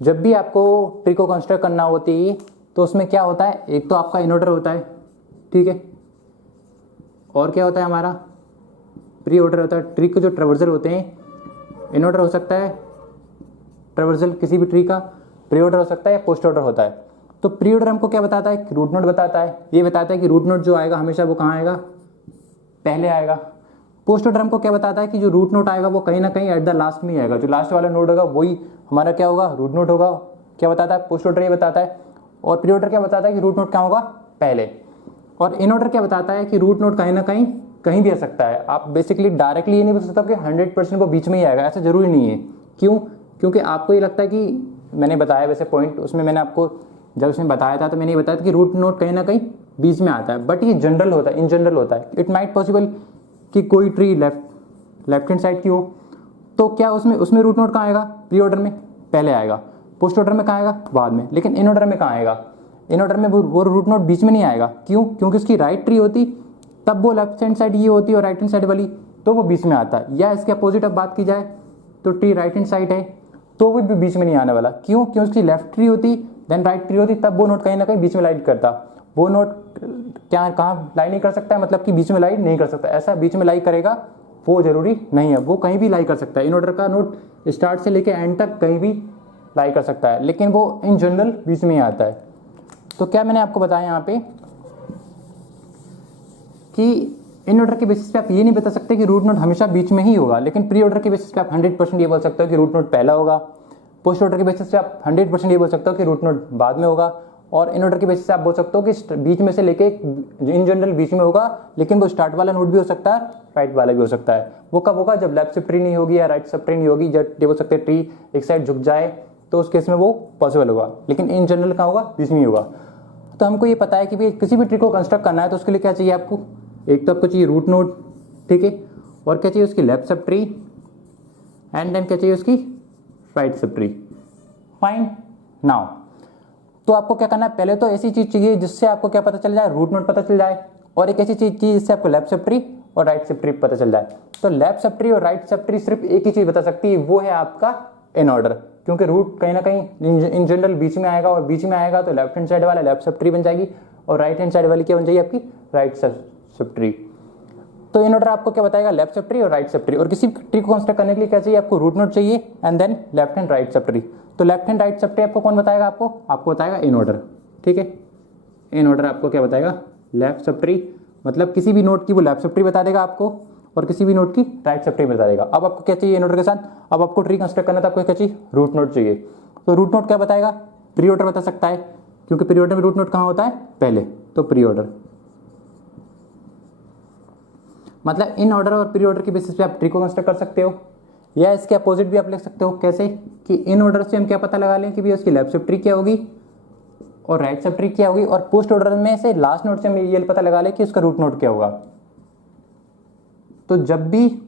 जब भी आपको ट्री को कंस्ट्रक्ट करना होती है तो उसमें क्या होता है, एक तो आपका इनऑर्डर होता है, ठीक है, और क्या होता है हमारा प्री ऑर्डर होता है। ट्री के जो ट्रावर्सल होते हैं, इनऑर्डर हो सकता है ट्रावर्सल किसी भी ट्री का, प्री ऑर्डर हो सकता है या पोस्ट ऑर्डर होता है। तो प्री ऑर्डर हमको क्या बताता है, रूट नोड बताता है, ये बताता है कि रूट नोड जो आएगा हमेशा वो कहाँ आएगा, पहले आएगा। पोस्ट ऑर्डर हमको क्या बताता है कि जो रूट नोड आएगा वो कहीं ना कहीं एट द लास्ट में ही आएगा, जो लास्ट वाला नोड होगा वही हमारा क्या होगा, रूट नोड होगा। क्या बताता है, पोस्ट ऑर्डर ये बताता है। और प्री ऑर्डर क्या बताता है कि रूट नोड कहाँ होगा, पहले। और इन ऑर्डर क्या बताता है कि रूट नोड कहीं ना कहीं कहीं भी आ सकता है। आप बेसिकली डायरेक्टली ये नहीं बोल सकते कि 100% वो बीच में ही आएगा, ऐसा जरूरी नहीं है। क्यों, क्योंकि आपको ये लगता है कि मैंने बताया वैसे पॉइंट उसमें मैंने आपको जब उसमें बताया था तो मैंने ये बताया था कि रूट नोड कहीं ना कहीं बीच में आता है, बट ये जनरल होता है, इन जनरल होता है। इट माइट पॉसिबल कि कोई ट्री लेफ्ट हैंड साइड की हो, तो क्या उसमें रूट नोड कहाँ आएगा, प्री ऑर्डर में पहले आएगा, पोस्ट ऑर्डर में कहाँ आएगा, बाद में। लेकिन इन ऑर्डर में कहाँ आएगा, इन ऑर्डर में वो रूट नोड बीच में नहीं आएगा। क्यों, क्योंकि उसकी राइट ट्री होती तब वो लेफ्ट हैंड साइड ये होती और राइट हैंड साइड वाली तो वो बीच में आता है। या इसके अपोजिट अब बात की जाए तो ट्री राइट हैंड साइड है तो वो भी बीच में नहीं आने वाला। क्यों, क्योंकि उसकी लेफ्ट ट्री होती देन राइट ट्री होती, तब वो नोड कहीं ना कहीं बीच में लाइट करता। वो नोड क्या कहाँ लाई नहीं कर सकता है, मतलब कि बीच में लाइट नहीं कर सकता। ऐसा बीच में लाई करेगा वो जरूरी नहीं है, वो कहीं भी लाई कर सकता है। इन ऑर्डर का नोड स्टार्ट से लेके एंड तक कहीं भी लाई कर सकता है, लेकिन वो इन जनरल बीच में ही आता है। तो क्या मैंने आपको बताया यहाँ पे कि इन ऑर्डर के बेसिस पे आप ये नहीं बता सकते कि रूट नोड हमेशा बीच में ही होगा, लेकिन प्री ऑर्डर के बेसिस पे आप 100% ये बोल सकते हो कि रूट नोड पहला होगा। पोस्ट ऑर्डर के बेसिस पे आप 100% ये बोल सकते हो कि रूट नोड बाद में होगा। और इन ऑर्डर के बेसिस पे आप बोल सकते हो कि बीच में से लेके इन जनरल बीच में होगा, लेकिन वो स्टार्ट वाला नोड भी हो सकता है, राइट वाला भी हो सकता है। वो कब होगा, जब लेफ्ट शिफ्ट ट्री नहीं होगी या राइट शिफ्ट ट्री नहीं होगी। जब ये बोल सकते हैं ट्री एक साइड झुक जाए तो उस केस में वो पॉसिबल होगा, लेकिन इन जनरल कहाँ होगा, बीच में ही होगा। तो हमको ये पता है कि भाई किसी भी ट्री को कंस्ट्रक्ट करना है तो उसके लिए क्या चाहिए आपको, एक तो आपको चाहिए रूट नोड, ठीक है, और क्या चाहिए उसकी left sub tree, and then क्या चाहिए उसकी right sub tree. Fine. Now तो आपको क्या करना है, पहले तो ऐसी चीज चाहिए जिससे आपको क्या पता चल जाए, रूट नोड पता चल जाए, और एक ऐसी चीज चाहिए जिससे आपको लेफ्ट सब ट्री और राइट सब ट्री पता चल जाए। तो लेफ्ट सब ट्री और राइट सब ट्री सिर्फ एक ही चीज बता सकती है, वो है आपका इन ऑर्डर, क्योंकि रूट कहीं ना कहीं इन जनरल बीच में आएगा, और बीच में आएगा तो लेफ्ट हैंड साइड वाला लेफ्ट सब ट्री बन जाएगी, और राइट हैंड साइड वाली क्या बन जाएगी, आपकी राइट सब ट्री। तो इन ऑर्डर आपको क्या बताएगा, लेफ्ट सब ट्री और राइट सब ट्री। और किसी ट्री को कंस्ट्रक्ट करने के लिए क्या चाहिए, आपको रूट नोड चाहिए and then left hand right sub tree. तो left hand right sub tree आपको कौन बताएगा, आपको बताएगा इन ऑर्डर। ठीक है, इन ऑर्डर आपको क्या बताएगा, लेफ्ट सब ट्री, मतलब किसी भी नोड की वो लेफ्ट सब ट्री बता देगा आपको, और किसी भी नोड की राइट सब ट्री बता देगा। अब आपको क्या चाहिए इन ऑर्डर के साथ, अब आपको ट्री कंस्ट्रक्ट करना था, आपको क्या चाहिए, रूट नोड चाहिए। तो रूट नोड क्या बताएगा, प्री ऑर्डर बता सकता है, क्योंकि प्री ऑर्डर में रूट नोड कहाँ होता है, पहले, तो प्री ऑर्डर। मतलब इन ऑर्डर और प्री ऑर्डर के बेसिस पे आप ट्री को कंस्ट्रक्ट कर सकते हो, या इसके अपोजिट भी आप लिख सकते हो। कैसे कि इन ऑर्डर से हम क्या पता लगा लें कि भी उसकी लेफ्ट सब ट्री क्या होगी और राइट सब ट्री क्या होगी, और पोस्ट ऑर्डर में से लास्ट नोड से हम ये पता लगा लें कि उसका रूट नोड क्या होगा। तो जब भी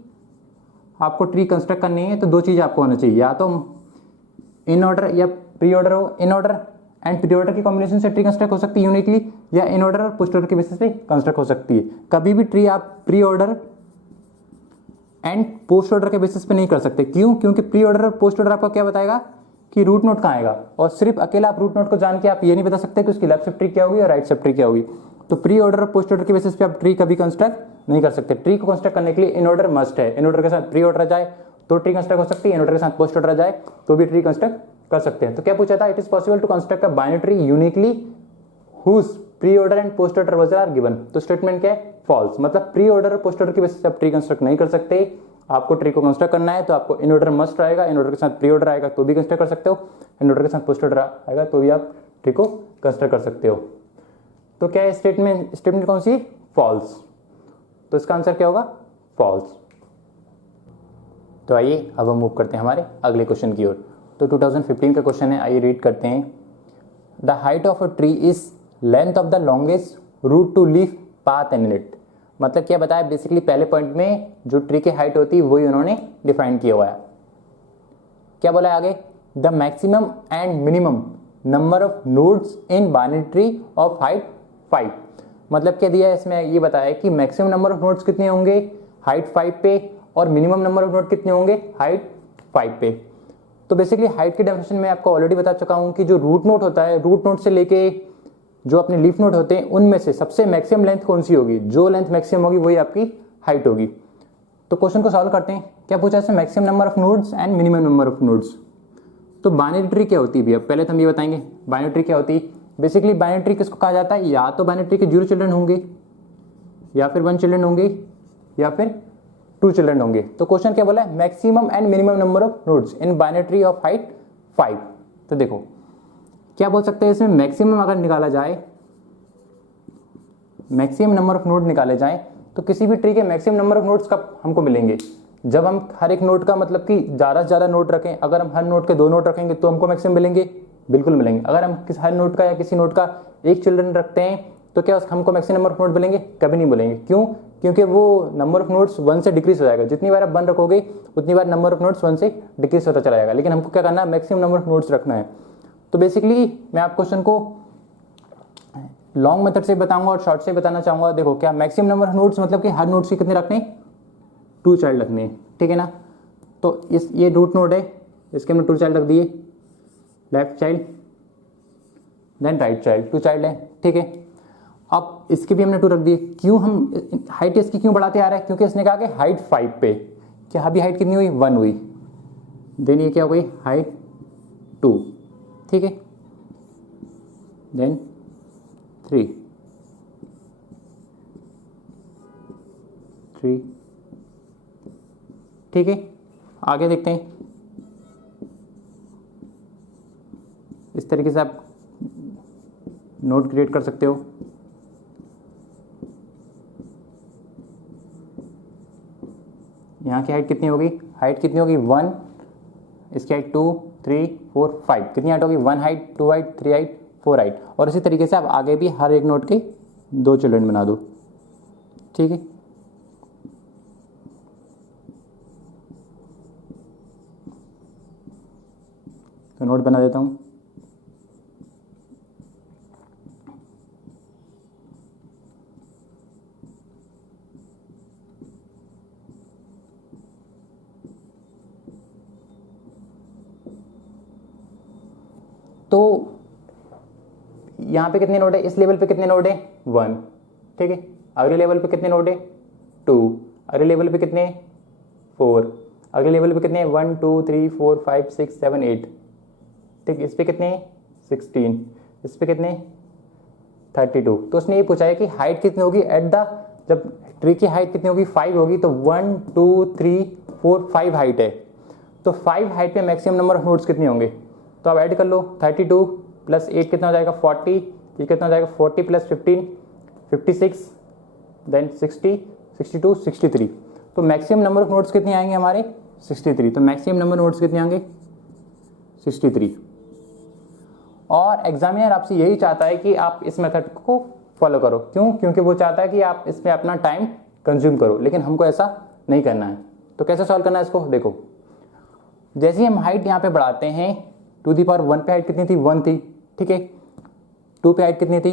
आपको ट्री कंस्ट्रक्ट करनी है तो दो चीज आपको होना चाहिए, या तो इन ऑर्डर या प्री ऑर्डर हो। In order and pre order की कॉम्बिनेशन से ट्री कंस्ट्रक्ट हो सकती है यूनिकली, या इन ऑर्डर और पोस्ट ऑर्डर के बेसिस पे कंस्ट्रक्ट हो सकती है। कभी भी ट्री आप pre order and post order के बेसिस पे नहीं कर सकते। क्यों, क्योंकि प्री ऑर्डर और पोस्ट ऑर्डर आपको क्या बताएगा कि रूट नोड कहाँ आएगा, और सिर्फ अकेला आप रूट नोड को जान के आप ये नहीं बता सकते कि उसकी लेफ्ट सब ट्री क्या होगी और राइट सब ट्री क्या होगी। तो प्री ऑर्डर और पोस्ट ऑर्डर के बेसिस पे आप ट्री कभी कंस्ट्रक्ट नहीं कर सकते। ट्री को कंस्ट्रक्ट करने के लिए इन ऑर्डर मस्ट है। इन ऑर्डर के साथ प्री ऑर्डर जाए तो ट्री कंस्ट्रक्ट हो सकती है, इन ऑर्डर के साथ पोस्ट ऑर्डर जाए तो भी ट्री कंस्ट्रक्ट कर सकते हैं। तो क्या पूछा था, it is possible to construct a binary tree uniquely whose pre order and post order values are given. तो स्टेटमेंट क्या है, फॉल्स। मतलब प्री ऑर्डर और पोस्ट ऑर्डर के बेसिस पे आप ट्री कंस्ट्रक्ट नहीं कर सकते। आपको ट्री को कंस्ट्रक्ट करना है तो आपको इन ऑर्डर मस्ट आएगा, इन ऑर्डर के साथ प्री ऑर्डर आएगा तो भी कंस्ट्रक्ट कर सकते हो, इन ऑर्डर के साथ पोस्ट ऑर्डर आएगा तो भी आप ट्री को कंस्ट्रक्ट कर सकते हो। तो क्या है स्टेटमेंट कौन सी, फॉल्स। तो इसका आंसर क्या होगा, फॉल्स। तो आइए अब हम मूव करते हैं हमारे अगले क्वेश्चन की ओर। तो 2015 का क्वेश्चन है, आइए रीड करते हैं। The height of a tree is length of the longest root to leaf path and it. मतलब क्या बताया, बेसिकली पहले पॉइंट में जो ट्री की हाइट होती है वही उन्होंने डिफाइन किया हुआ है। क्या बोला है आगे, the maximum and minimum number of nodes in binary tree of height 5। मतलब क्या दिया है इसमें, ये बताया कि मैक्सिमम नंबर ऑफ नोड्स कितने होंगे, हाइट 5 पे, और मिनिमम नंबर ऑफ नोड कितने होंगे, हाइट 5 पे। तो बेसिकली हाइट की डेफिनेशन में आपको ऑलरेडी बता चुका हूं कि जो रूट नोड होता है, रूट नोड से लेके जो अपने लीफ नोड होते हैं उनमें से सबसे मैक्सिमम लेंथ कौन सी होगी, जो लेंथ मैक्सिमम होगी वही आपकी हाइट होगी। तो क्वेश्चन को सॉल्व करते हैं। क्या पूछा है, maximum number of nodes and minimum number of nodes. तो बाइनरी ट्री क्या होती है भैया, पहले तो हम ये बताएंगे बाइनरी ट्री क्या होती है। बेसिकली बाइनरी ट्री किसको कहा जाता है, या तो बाइनरी ट्री के 0 चिल्ड्रन होंगे, या फिर 1 चिल्ड्रन होंगे, या फिर 2 चिल्ड्रन होंगे। तो क्वेश्चन क्या बोला है, maximum and minimum number of nodes in binary tree of height 5। तो देखो क्या बोल सकते हैं इसमें, मैक्सिमम अगर निकाला जाए, मैक्सिमम नंबर ऑफ नोड निकाले जाएं, तो किसी भी ट्री के मैक्सिमम नंबर ऑफ नोड्स कब हमको मिलेंगे, जब हम हर एक नोड का मतलब कि ज़्यादा से ज़्यादा नोड रखें। अगर हम हर नोड के 2 नोड रखेंगे तो हमको मैक्सिमम मिलेंगे, बिल्कुल मिलेंगे। अगर हम हर नोड का या किसी नोड का 1 चिल्ड्रन रखते हैं तो क्या हमको मैक्सिमम नंबर ऑफ नोड मिलेंगे, कभी नहीं मिलेंगे। क्यों, क्योंकि वो नंबर ऑफ नोड्स 1 से डिक्रीज हो जाएगा। जितनी बार आप 1 रखोगे उतनी बार नंबर ऑफ नोड्स 1 से डिक्रीज होता चला जाएगा। लेकिन हमको क्या करना है, मैक्सिमम नंबर ऑफ नोड्स रखना है। तो बेसिकली मैं आप क्वेश्चन को लॉन्ग मेथड से बताऊंगा और शॉर्ट से बताना चाहूंगा। देखो क्या मैक्सिमम नंबर ऑफ नोड्स मतलब कि हर नोड से कितने रखने, 2 चाइल्ड रखने, ठीक है ना। तो ये रूट नोड है, इसके हमने 2 चाइल्ड रख दिए, left child then right child, 2 child है, ठीक है। अब इसके भी हमने 2 रख दिए। क्यों हम हाइट इसकी क्यों बढ़ाते आ रहे हैं, क्योंकि इसने कहा कि हाइट 5 पे, क्या अभी हाइट कितनी हुई, 1 हुई, देन ये क्या हो गई, हाइट 2, ठीक है, देन 3, ठीक है। आगे देखते हैं, इस तरीके से आप नोट क्रिएट कर सकते हो। यहाँ की हाइट कितनी होगी, हाइट कितनी होगी 1, इसकी हाइट 2, 3, 4, 5, कितनी हाइट होगी, 1 हाइट, 2 हाइट, 3 हाइट, 4 हाइट। और इसी तरीके से आप आगे भी हर एक नोड के 2 चिल्ड्रन बना दो, ठीक है। तो नोट बना देता हूँ। तो यहाँ पे कितने नोड है, इस लेवल पे कितने नोड है 1, ठीक है। अगले लेवल पे कितने नोड है 2, अगले लेवल पे कितने 4, अगले लेवल पे कितने 1 2 3 4 5 6 7 8, ठीक। इस पे कितने 16, इस पे कितने 32। तो उसने ये पूछा है कि हाइट कितनी होगी एट द, जब ट्री की हाइट कितनी होगी 5 होगी, तो 1 2 3 4 5 हाइट है, तो 5 हाइट पे मैक्सिमम नंबर ऑफ नोड्स कितने होंगे। तो आप ऐड कर लो, 32 प्लस 8 कितना हो जाएगा 40, ये कितना हो जाएगा 40 प्लस 15 56, देन 60 62 63। तो मैक्सिमम नंबर ऑफ नोड्स कितने आएंगे हमारे 63। तो मैक्सिमम नंबर नोड्स कितने आएंगे 63। और एग्जामिनर आपसे यही चाहता है कि आप इस मेथड को फॉलो करो। क्यों? क्योंकि वो चाहता है कि आप इसमें अपना टाइम कंज्यूम करो, लेकिन हमको ऐसा नहीं करना है। तो कैसे सॉल्व करना है इसको, देखो जैसे ही हम हाइट यहाँ पे बढ़ाते हैं, टू दी पावर 1 पे हाइट कितनी थी 1 थी, ठीक है। 2 पे हाइट कितनी थी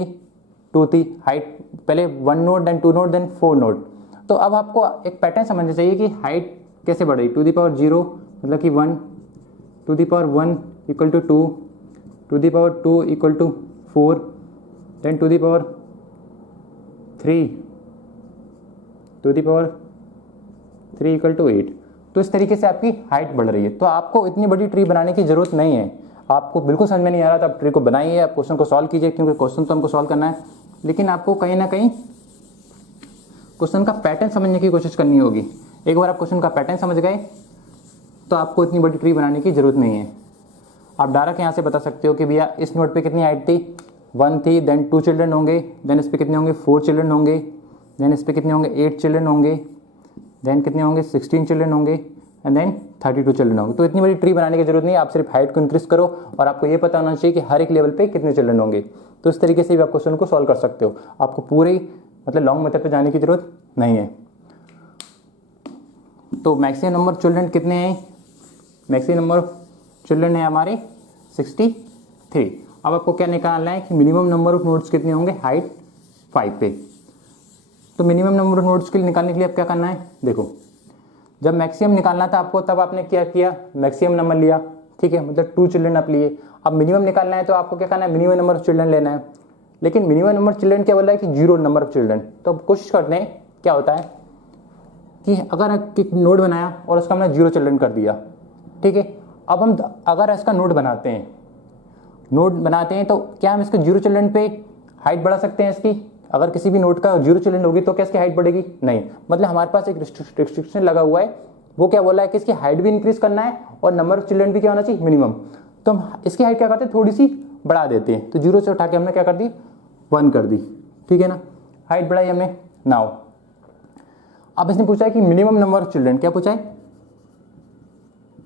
2 थी, हाइट पहले 1 node then 2 node then 4 node. तो अब आपको एक पैटर्न समझना चाहिए कि हाइट कैसे बढ़ रही। टू दी पावर 0 मतलब कि 1, to the power 1 equal to 2, to the power 2 equal to 4, then to the power 3, to the power 3 equal to 8। तो इस तरीके से आपकी हाइट बढ़ रही है। तो आपको इतनी बड़ी ट्री बनाने की जरूरत नहीं है। आपको बिल्कुल समझ में नहीं आ रहा तो आप ट्री को बनाइए, आप क्वेश्चन को सॉल्व कीजिए, क्योंकि क्वेश्चन तो हमको सॉल्व करना है, लेकिन आपको कहीं ना कहीं क्वेश्चन का पैटर्न समझने की कोशिश करनी होगी। एक बार आप क्वेश्चन का पैटर्न समझ गए तो आपको इतनी बड़ी ट्री बनाने की जरूरत नहीं है। आप डायरेक्ट यहाँ से बता सकते हो कि भैया इस नोट पे कितनी हाइट थी 1 थी, देन 2 चिल्ड्रन होंगे, देन इस पे कितने होंगे 4 चिल्ड्रन होंगे, देन इस पे कितने होंगे 8 चिल्ड्रन होंगे, देन कितने होंगे 16 चिल्ड्रन होंगे, एंड देन 32 चिल्ड्रन होंगे। तो इतनी बड़ी ट्री बनाने की जरूरत नहीं है, आप सिर्फ हाइट को इंक्रीज करो और आपको ये पता होना चाहिए कि हर एक लेवल पे कितने चिल्ड्रन होंगे। तो इस तरीके से भी आप क्वेश्चन को सॉल्व कर सकते हो। आपको पूरे मतलब लॉन्ग मेथड पे जाने की जरूरत नहीं है। तो मैक्सिमम नंबर चिल्ड्रन कितने हैं, मैक्सिमम नंबर चिल्ड्रन है हमारे 63। अब आपको क्या निकालना है कि मिनिमम नंबर ऑफ नोड्स कितने होंगे हाइट 5 पे। तो मिनिमम नंबर ऑफ नोड्स के लिए निकालने के लिए अब क्या करना है, देखो जब मैक्सिमम निकालना था आपको तब आपने क्या किया, मैक्सिमम नंबर लिया, ठीक है, मतलब 2 चिल्ड्रन आप लिए। अब मिनिमम निकालना है तो आपको क्या करना है, मिनिमम नंबर ऑफ चिल्ड्रन लेना है। लेकिन मिनिमम नंबर चिल्ड्रन क्या बोल रहा है कि 0 नंबर ऑफ चिल्ड्रन। तो अब कोशिश करते हैं क्या होता है कि अगर एक नोड बनाया और उसका हमने 0 चिल्ड्रन कर दिया, ठीक है। अब हम अगर इसका नोड बनाते हैं तो क्या हम इसके 0 चिल्ड्रन पे हाइट बढ़ा सकते हैं इसकी। अगर किसी भी नोड का 0 चिल्ड्रन होगी तो क्या इसकी हाइट बढ़ेगी, नहीं। मतलब हमारे पास एक रिस्ट्रिक्शन लगा हुआ है, वो क्या बोला है कि इसकी हाइट भी इंक्रीज करना है और नंबर ऑफ चिल्ड्रन भी क्या होना चाहिए मिनिमम। तो हम इसकी हाइट क्या करते हैं, थोड़ी सी बढ़ा देते हैं। तो 0 से उठा के हमने क्या कर दी 1 कर दी, ठीक है ना, हाइट बढ़ाई हमने। नाउ अब इसने पूछा है कि मिनिमम नंबर ऑफ चिल्ड्रन, क्या पूछा है,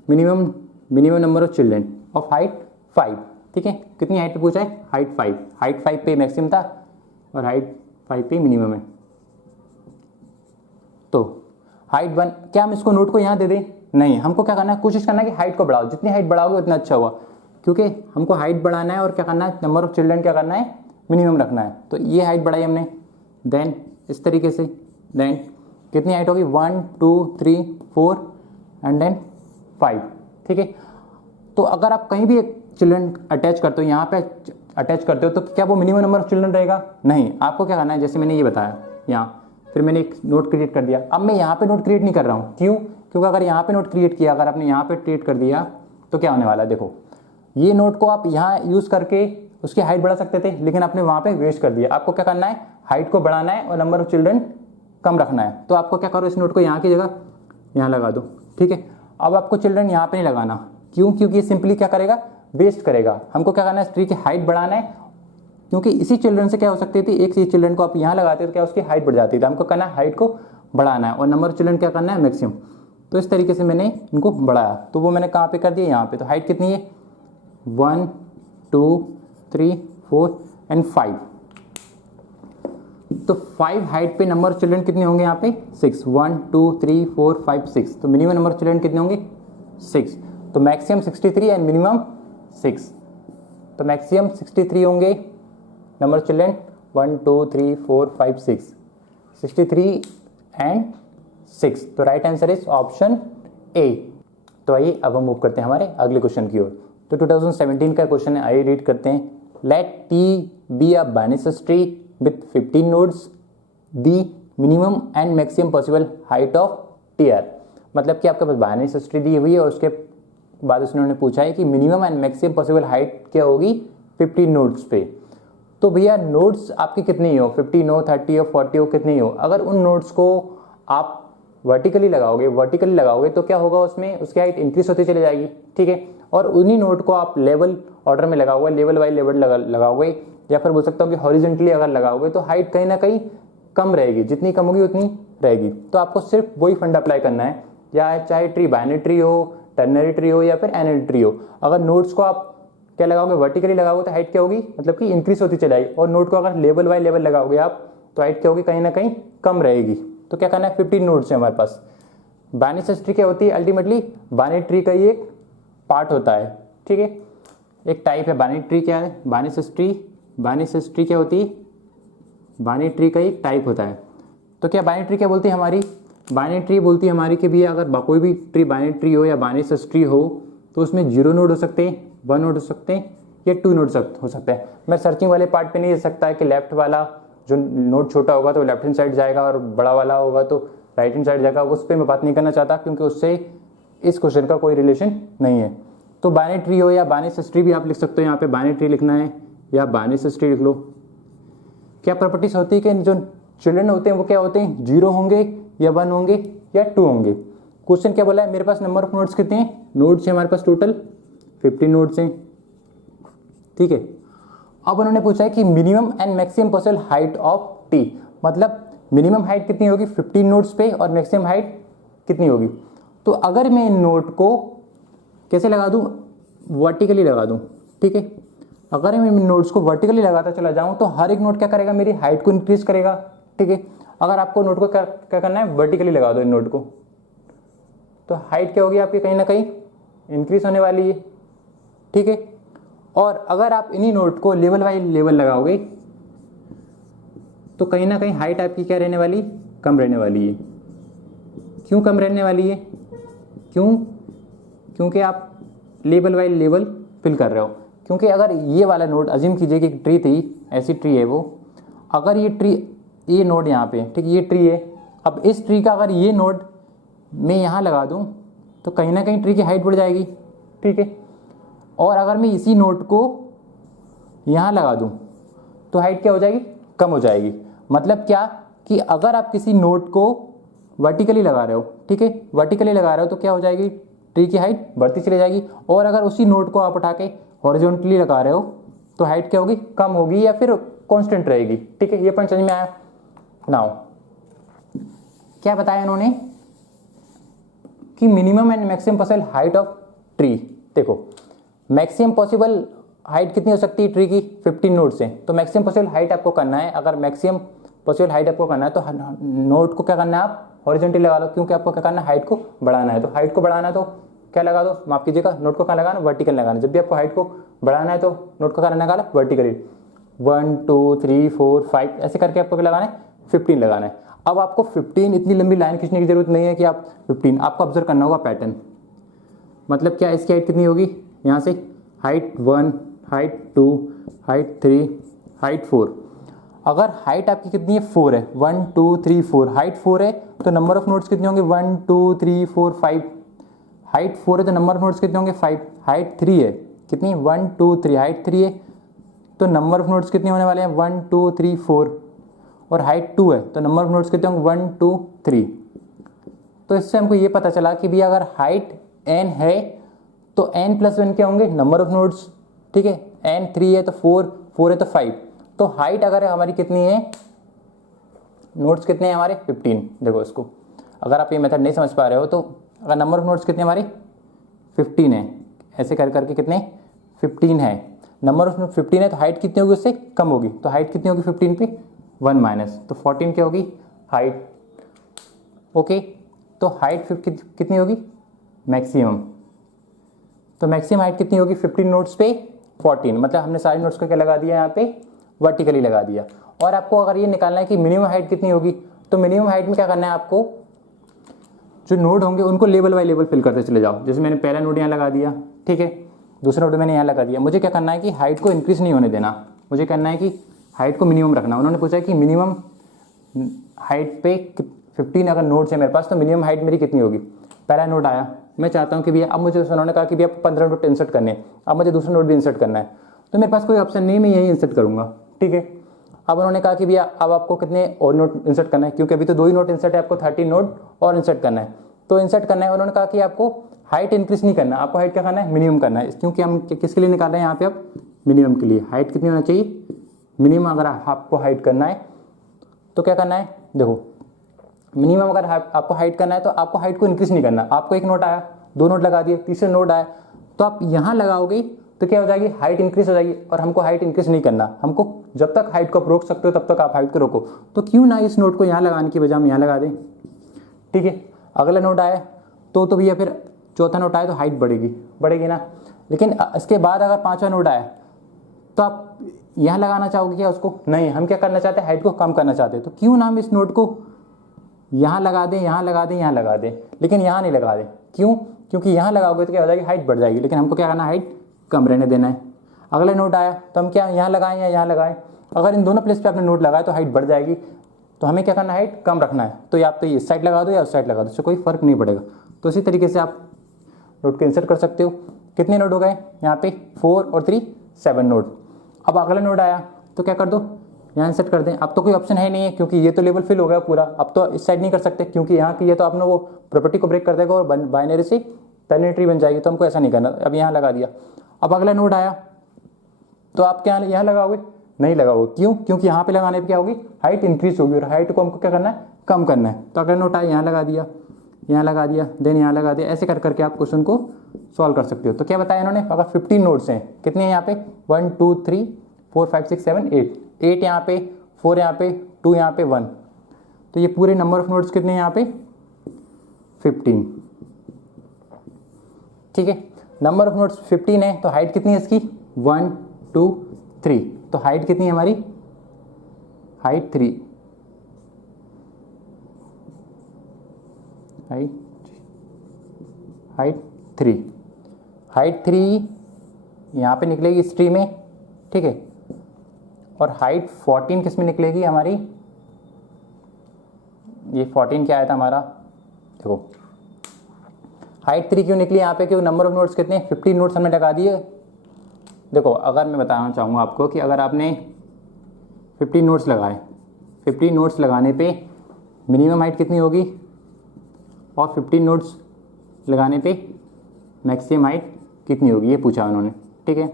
minimum number of children of height 5, ठीक है। कितनी हाइट पे पूछा है, हाइट 5। हाइट 5 पे मैक्सिमम था और हाइट 5 पे मिनिमम है। तो हाइट 1, क्या हम इसको नोट को यहाँ दे दें, नहीं। हमको क्या करना है, कोशिश करना है कि हाइट को बढ़ाओ, जितनी हाइट बढ़ाओगे उतना अच्छा हुआ, क्योंकि हमको हाइट बढ़ाना है और क्या करना है, नंबर ऑफ चिल्ड्रन क्या करना है मिनिमम रखना है। तो ये हाइट बढ़ाई हमने, देन इस तरीके से, देन कितनी हाइट होगी 1 2 3 4 एंड देन 5, ठीक है। तो अगर आप कहीं भी एक चिल्ड्रन अटैच करते हो, यहाँ पे अटैच करते हो, तो क्या वो मिनिमम नंबर ऑफ चिल्ड्रन रहेगा, नहीं। आपको क्या करना है, जैसे मैंने ये बताया यहाँ, फिर मैंने एक नोट क्रिएट कर दिया। अब मैं यहाँ पे नोट क्रिएट नहीं कर रहा हूँ, क्यों, क्योंकि अगर यहाँ पे नोट क्रिएट किया, अगर आपने यहाँ पे क्रिएट कर दिया तो क्या होने वाला है, देखो ये नोट को आप यहाँ यूज़ करके उसकी हाइट बढ़ा सकते थे, लेकिन आपने वहाँ पे वेस्ट कर दिया। आपको क्या करना है, हाइट को बढ़ाना है और नंबर ऑफ चिल्ड्रन कम रखना है। तो आपको क्या करो, इस नोट को यहाँ की जगह यहाँ लगा दो, ठीक है। अब आपको चिल्ड्रन यहाँ पे नहीं लगाना, क्यों, क्योंकि ये सिंपली क्या करेगा, वेस्ट करेगा। हमको क्या करना है, इस ट्री की हाइट बढ़ाना है, क्योंकि इसी चिल्ड्रन से क्या हो सकती थी, एक सी चिल्ड्रन को आप यहाँ लगाते तो क्या उसकी हाइट बढ़ जाती थी। हमको करना है हाइट को बढ़ाना है और नंबर ऑफ चिल्ड्रन क्या करना है मैक्सिमम। तो इस तरीके से मैंने इनको बढ़ाया, तो वो मैंने कहाँ पे कर दिया, यहाँ पे। तो हाइट कितनी है 1 2 3 4 एंड 5। तो 5 हाइट पे नंबर ऑफ चिल्ड्रन कितने होंगे यहाँ पे 6, 1 2 3 4 5 6। तो मिनिमम नंबर ऑफ चिल्ड्रन कितने होंगे 6। तो मैक्सिमम 63 एंड मिनिमम 6। तो मैक्सिमम 63 होंगे नंबर ऑफ चिल्ड्रन 1 2 3 4 5 6, 63 एंड 6। तो राइट आंसर इज ऑप्शन ए। तो आइए अब हम मूव करते हैं हमारे अगले क्वेश्चन की ओर। तो 2017 का क्वेश्चन है, आइए रीड करते हैं। Let T be a binary tree with 15 nodes, the minimum and maximum possible height of tree. मतलब कि आपके पास बाइनरी ट्री दी हुई है और उसके बाद उसने पूछा है कि minimum and maximum possible height क्या होगी 15 नोड्स पे। तो भैया नोड्स आपके कितनी हो, 15 हो, 30 हो, 40 हो, कितनी हो। अगर उन नोड्स को आप वर्टिकली लगाओगे तो क्या होगा, उसमें उसकी हाइट इंक्रीज होती चली जाएगी, ठीक है। और उन्हीं नोड को आप लेवल ऑर्डर में लगाओगे, लेवल बाई लेवल लगाओगे, या फिर बोल सकता हूँ कि हॉरिजॉन्टली अगर लगाओगे तो हाइट कहीं ना कहीं कम रहेगी, जितनी कम होगी उतनी रहेगी। तो आपको सिर्फ वही फंड अप्लाई करना है, या चाहे ट्री बाइनरी ट्री हो, टर्नरी ट्री हो, या फिर एनरी ट्री हो। अगर नोड्स को आप क्या लगाओगे, वर्टिकली लगाओगे तो हाइट क्या होगी, मतलब कि इंक्रीज होती चली जाएगी। और नोड को अगर लेवल बाय लेवल लगाओगे आप तो हाइट क्या होगी, कहीं ना कहीं कम रहेगी। तो क्या करना है, 15 नोड्स है हमारे पास। बाइनरी ट्री क्या होती है, अल्टीमेटली बाइनरी ट्री का ही एक पार्ट होता है, ठीक है, एक टाइप है। बाइनरी ट्री क्या है, बाइनरी ट्री क्या होती है, बाइनरी ट्री का एक टाइप होता है। तो क्या बाइनरी ट्री क्या बोलती है हमारी, बाइनरी ट्री बोलती है हमारी कि भी अगर कोई भी ट्री बाइनरी ट्री हो या बाइनरी ट्री हो तो उसमें 0 नोड हो सकते हैं, 1 नोड हो सकते हैं, या 2 नोड हो सकते हैं। मैं सर्चिंग वाले पार्ट पे नहीं दे सकता है कि लेफ्ट वाला जो नोड छोटा होगा तो लेफ्ट हैंड साइड जाएगा और बड़ा वाला होगा तो राइट हैंड साइड जाएगा, उस पर मैं बात नहीं करना चाहता क्योंकि उससे इस क्वेश्चन का कोई रिलेशन नहीं है। तो बाइनरी ट्री हो या बाइनरी ट्री भी आप लिख सकते हो, यहाँ पे बाइनरी ट्री लिखना है या बाइनरी ट्री लिख लो। क्या प्रॉपर्टीज होती है कि जो चिल्ड्रन होते हैं वो क्या होते हैं, 0 होंगे या 1 होंगे या 2 होंगे। क्वेश्चन क्या बोला है, मेरे पास नंबर ऑफ नोड्स कितने हैं, नोड्स है हमारे पास टोटल 15 नोड्स हैं, ठीक है। अब उन्होंने पूछा है कि minimum and maximum possible height of T, मतलब मिनिमम हाइट कितनी होगी 15 नोड्स पे और मैक्सिमम हाइट कितनी होगी। तो अगर मैं इन नोड को कैसे लगा दूं, वर्टिकली लगा दूं, ठीक है। अगर मैं इन नोड्स को वर्टिकली लगाता चला जाऊं तो हर एक नोड क्या करेगा, मेरी हाइट को इंक्रीज करेगा, ठीक है। अगर आपको नोड को क्या करना है, वर्टिकली लगा दो इन नोड को, तो हाइट क्या होगी आपकी, कहीं ना कहीं इंक्रीज होने वाली है, ठीक है। और अगर आप इन्हीं नोड को लेवल बाई लेवल लगाओगे तो कहीं ना कहीं हाइट आपकी क्या रहने वाली, कम रहने वाली है। क्यों कम रहने वाली है, क्योंकि आप लेवल बाई लेवल फिल कर रहे हो। क्योंकि अगर ये वाला नोड अज्यूम कीजिए कि एक ट्री थी, ऐसी ट्री है वो, अगर ये नोड यहाँ पे, ठीक, ये ट्री है। अब इस ट्री का अगर ये नोड मैं यहाँ लगा दूँ तो कहीं ना कहीं ट्री की हाइट बढ़ जाएगी, ठीक है। और अगर मैं इसी नोड को यहाँ लगा दूँ तो हाइट क्या हो जाएगी, कम हो जाएगी। मतलब क्या कि अगर आप किसी नोड को वर्टिकली लगा रहे हो, ठीक है, वर्टिकली लगा रहे हो तो क्या हो जाएगी, ट्री की हाइट बढ़ती चली जाएगी। और अगर उसी नोड को आप उठा के हॉरिजॉन्टली लगा रहे हो तो हाइट क्या होगी, कम होगी या फिर कांस्टेंट रहेगी, ठीक है। ये पॉइंट समझ में आया। नाउ क्या बताया इन्होंने कि minimum and maximum possible height of tree. देखो मैक्सिमम पॉसिबल हाइट कितनी हो सकती है ट्री की, 15 नोड से। तो मैक्सिमम पॉसिबल हाइट आपको करना है, अगर मैक्सिमम पॉसिबल हाइट आपको करना है तो नोड को क्या करना है, आप हॉरिजॉन्टली लगा लो, क्योंकि आपको क्या करना है, हाइट को बढ़ाना है। तो हाइट को बढ़ाना है तो क्या लगा दो, माफ कीजिएगा, नोड को क्या लगाना, वर्टिकल लगाना। जब भी आपको हाइट को बढ़ाना है तो नोड को क्या लगाना, वर्टिकली। 1 2 3 4 5 ऐसे करके आपको क्या लगाना है, 15 लगाना है। अब आपको 15 इतनी लंबी लाइन खींचने की जरूरत नहीं है कि आप 15, आपको ऑब्जर्व करना होगा पैटर्न। मतलब क्या, इसकी हाइट कितनी होगी, यहाँ से हाइट 1, हाइट 2, हाइट 3, हाइट 4। अगर हाइट आपकी कितनी है, 4 है, 1 2 3 4, हाइट 4 है तो नंबर ऑफ नोड्स कितने होंगे, 1 2 3 4 5। हाइट 4 है तो नंबर ऑफ नोड्स कितने होंगे, 5। हाइट 3 है, कितनी, 1 2 3, हाइट 3 है तो नंबर ऑफ नोड्स कितने होने वाले हैं, 1 2 3 4। और हाइट 2 है तो नंबर ऑफ नोड्स कितने होंगे, 1 2 3। तो इससे हमको ये पता चला कि भी अगर हाइट n है तो n + 1 क्या होंगे, नंबर ऑफ नोड्स, ठीक है। n 3 है तो 4, 4 है तो 5। तो हाइट अगर हमारी कितनी है, नोड्स कितने हैं हमारे, 15। देखो इसको, अगर आप ये मेथड नहीं समझ पा रहे हो तो अगर नंबर ऑफ नोड्स कितने हमारे 15 है, ऐसे कर करके कितने 15 है, नंबर ऑफ 15 है तो हाइट कितनी होगी, उससे कम होगी। तो हाइट कितनी होगी 15 पे, 1 माइनस, तो 14 क्या होगी हाइट। ओके, तो हाइट कितनी होगी, मैक्सिमम। तो मैक्सिमम हाइट कितनी होगी 15 नोड्स पे, 14। मतलब हमने सारे नोड्स को क्या लगा दिया, यहाँ पे वर्टिकली लगा दिया। और आपको अगर ये निकालना है कि मिनिमम हाइट कितनी होगी, तो मिनिमम हाइट में क्या करना है, आपको जो नोड होंगे उनको लेवल बाय लेवल फिल करते चले जाओ। जैसे मैंने पहला नोड यहाँ लगा दिया, ठीक है, दूसरा नोट मैंने यहाँ लगा दिया। मुझे क्या करना है कि हाइट को इंक्रीज नहीं होने देना, मुझे करना है कि हाइट को मिनिमम रखना। उन्होंने पूछा कि मिनिमम हाइट पे 15 अगर नोट्स है मेरे पास तो मिनिमम हाइट मेरी कितनी होगी। पहला नोट आया, मैं चाहता हूँ कि भैया, अब मुझे उन्होंने कहा कि भैया 15 नोट इंसर्ट करने हैं, अब मुझे दूसरा नोट भी इंसर्ट करना है, तो मेरे पास कोई ऑप्शन नहीं, मैं यही इंसर्ट करूँगा, ठीक है। अब उन्होंने कहा कि भैया अब आपको कितने और नोट इंसर्ट करना है, क्योंकि अभी तो 2 ही नोट इंसर्ट है, आपको 30 नोट और इंसर्ट करना है, तो इंसर्ट करना है। उन्होंने कहा कि आपको हाइट इंक्रीज नहीं करना, आपको हाइट क्या करना है, मिनिमम करना है, क्योंकि हम किसके लिए निकाल रहे हैं यहाँ पे, अब मिनिमम के लिए। हाइट कितनी होना चाहिए, मिनिमम अगर आपको हाइट करना है तो क्या करना है, देखो मिनिमम अगर आपको हाइट करना है तो आपको हाइट को इंक्रीज नहीं करना। आपको एक नोट आया, 2 नोट लगा दिए, तीसरा नोट आया, तो आप यहाँ लगाओगे तो क्या हो जाएगी, हाइट इंक्रीज हो जाएगी, और हमको हाइट इंक्रीज नहीं करना। हमको जब तक हाइट को आप रोक सकते हो तब तक आप हाइट को रोको, तो क्यों ना इस नोट को यहाँ लगाने की बजाय हम यहाँ लगा दें, ठीक है। अगला नोट आया तो भैया फिर चौथा नोट आया तो हाइट बढ़ेगी ना। लेकिन इसके बाद अगर 5वां नोट आया तो आप यहाँ लगाना चाहोगे क्या उसको, नहीं, हम क्या करना चाहते हैं, हाइट को कम करना चाहते हैं, तो क्यों ना हम इस नोट को यहाँ लगा दें, यहाँ लगा दें, यहाँ लगा दें, लेकिन यहाँ नहीं लगा दें। क्यों, क्योंकि यहाँ लगाओगे तो क्या हो जाएगी, हाइट बढ़ जाएगी, लेकिन हमको क्या करना है, हाइट कम रहने देना है। अगला नोट आया तो हम क्या यहाँ लगाएं या यहाँ लगाएं, अगर इन दोनों प्लेस पे आपने नोट लगाया तो हाइट बढ़ जाएगी, तो हमें क्या करना है, हाइट कम रखना है, तो या आप तो इस साइड लगा दो या उस साइड लगा दो, इससे कोई फर्क नहीं पड़ेगा। तो इसी तरीके से आप नोट को इंसर्ट कर सकते हो। कितने नोट हो गए यहाँ पे, 4 और 3 7 नोट। अब अगला नोट आया तो क्या कर दो, यहाँ इंसर्ट कर दें। अब तो कोई ऑप्शन है नहीं है, क्योंकि ये तो लेवल फिल हो गया पूरा, अब तो इस साइड नहीं कर सकते, क्योंकि यहाँ की ये तो आपने वो प्रॉपर्टी को ब्रेक कर देगा और बाइनरी से टर्निटरी बन जाएगी, तो हमको ऐसा नहीं करना। अब यहाँ लगा दिया। अब अगला नोट आया तो आप क्या यहाँ लगाओगे, नहीं लगाओगे, क्यों, क्योंकि यहाँ पे लगाने पे क्या होगी, हाइट इंक्रीज होगी, और हाइट को हमको क्या करना है, कम करना है। तो अगला नोट आया, यहाँ लगा दिया, यहाँ लगा दिया, देन यहाँ लगा दिया, ऐसे कर करके आप क्वेश्चन को सॉल्व कर सकते हो। तो क्या बताया इन्होंने, अगर 15 नोट्स हैं, कितने हैं यहाँ पे, 1 2 3 4 5 6 7 8 यहाँ पे, 4 यहाँ पे, 2 यहाँ पे, 1, तो ये पूरे नंबर ऑफ नोट्स कितने हैं यहाँ पे, 15, ठीक है। नंबर ऑफ नोट्स 15 है, तो हाइट कितनी है इसकी, 1 2 3, तो हाइट कितनी है हमारी, हाइट 3, हाइट 3 यहाँ पे निकलेगी इस ट्री में, ठीक है। और हाइट 14 किस में निकलेगी हमारी, ये 14 क्या आया था हमारा, देखो हाइट 3 क्यों निकली यहाँ पे, क्योंकि नंबर ऑफ नोट्स कितने, 15 नोट्स हमने लगा दिए। देखो अगर मैं बताना चाहूँगा आपको कि अगर आपने 15 नोट्स लगाए, 15 नोट्स लगाने पे मिनिमम हाइट कितनी होगी, और 15 नोट्स लगाने पे मैक्सिमम हाइट कितनी होगी, ये पूछा उन्होंने, ठीक है।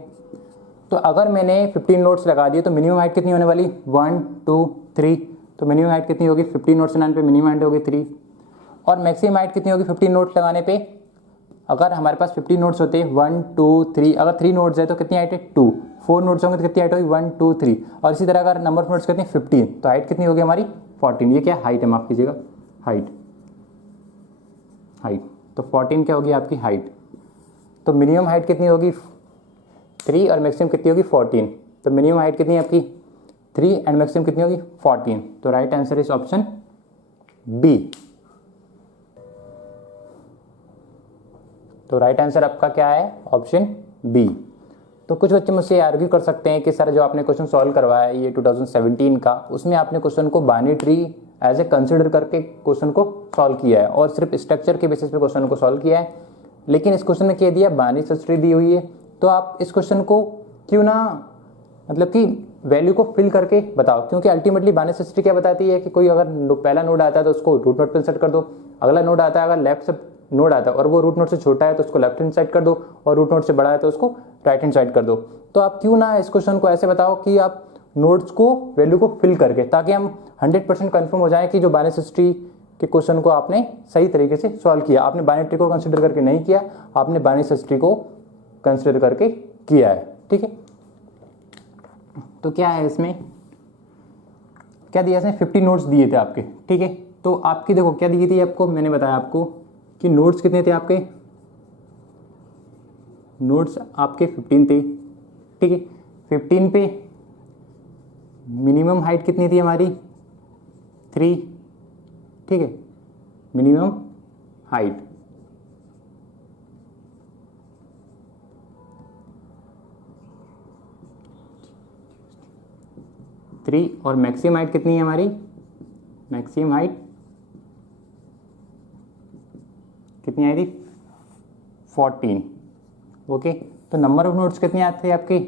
तो अगर मैंने 15 नोट्स लगा दिए तो मिनिमम हाइट कितनी होने वाली, 1 2 3, तो मिनिमम हाइट कितनी होगी, 15 नोट्स लगाने पे मिनिमम हाइट होगी 3, और मैक्सिमम हाइट कितनी होगी 15 नोट्स लगाने पे, अगर हमारे पास 15 नोट्स होते हैं 1 2 3, अगर 3 नोट्स है तो कितनी हाइट है 2, 4 नोट्स होंगे तो कितनी हाइट होगी 1 2 3, और इसी तरह अगर नंबर ऑफ नोट्स कितने 15, तो हाइट कितनी होगी हमारी 14। ये क्या हाइट है, माफ कीजिएगा, हाइट, तो 14 क्या होगी आपकी हाइट। तो मिनिमम हाइट कितनी होगी 3 और मैक्सिमम कितनी होगी 14, तो मिनिमम हाइट कितनी है आपकी 3 एंड मैक्सिमम कितनी होगी 14, तो right answer is option B. तो राइट आंसर आपका क्या है, ऑप्शन बी। तो कुछ बच्चे मुझसे आर्ग्यू कर सकते हैं कि सर जो आपने क्वेश्चन सॉल्व करवाया है ये 2017 का, उसमें आपने क्वेश्चन को binary tree as a consider करके क्वेश्चन को सॉल्व किया है और सिर्फ स्ट्रक्चर के बेसिस पे क्वेश्चन को सॉल्व किया है, लेकिन इस क्वेश्चन में क्या दिया, बाइनरी सर्च ट्री दी हुई है, तो आप इस क्वेश्चन को क्यों ना मतलब कि वैल्यू को फिल करके बताओ, क्योंकि अल्टीमेटली बाइनरी सर्च ट्री क्या बताती है कि कोई अगर पहला नोड आता है तो उसको रूट नोड पे इंसर्ट कर दो, अगला नोड आता है अगर लेफ्ट से नोड आता है और वो रूट नोड से छोटा है तो उसको लेफ्ट हैंड साइड कर दो, और रूट नोड से बड़ा है तो उसको राइट हैंड साइड कर दो। तो आप क्यों ना इस क्वेश्चन को ऐसे बताओ कि आप नोड्स को वैल्यू को फिल करके, ताकि हम 100% कन्फर्म हो जाए कि जो बाइनरी सर्च ट्री के क्वेश्चन को आपने सही तरीके से सॉल्व किया। आपने बाइनरी ट्री को कंसिडर करके नहीं किया, आपने बाइनरी सर्च ट्री को कंसिडर करके किया है, ठीक है। तो क्या है इसमें, क्या दिया इसमें 50 नोट्स दिए थे आपके, ठीक है। तो आपकी देखो क्या दी थी आपको, मैंने बताया आपको कि नोट्स कितने थे आपके, नोट्स आपके 15 थे, ठीक है। 15 पे मिनिमम हाइट कितनी थी हमारी 3, ठीक है, मिनिमम हाइट। 3 और मैक्सिमम हाइट कितनी है हमारी, मैक्सिमम हाइट कितनी आई थी 14। ओके, तो नंबर ऑफ नोड्स कितनी आती है आपकी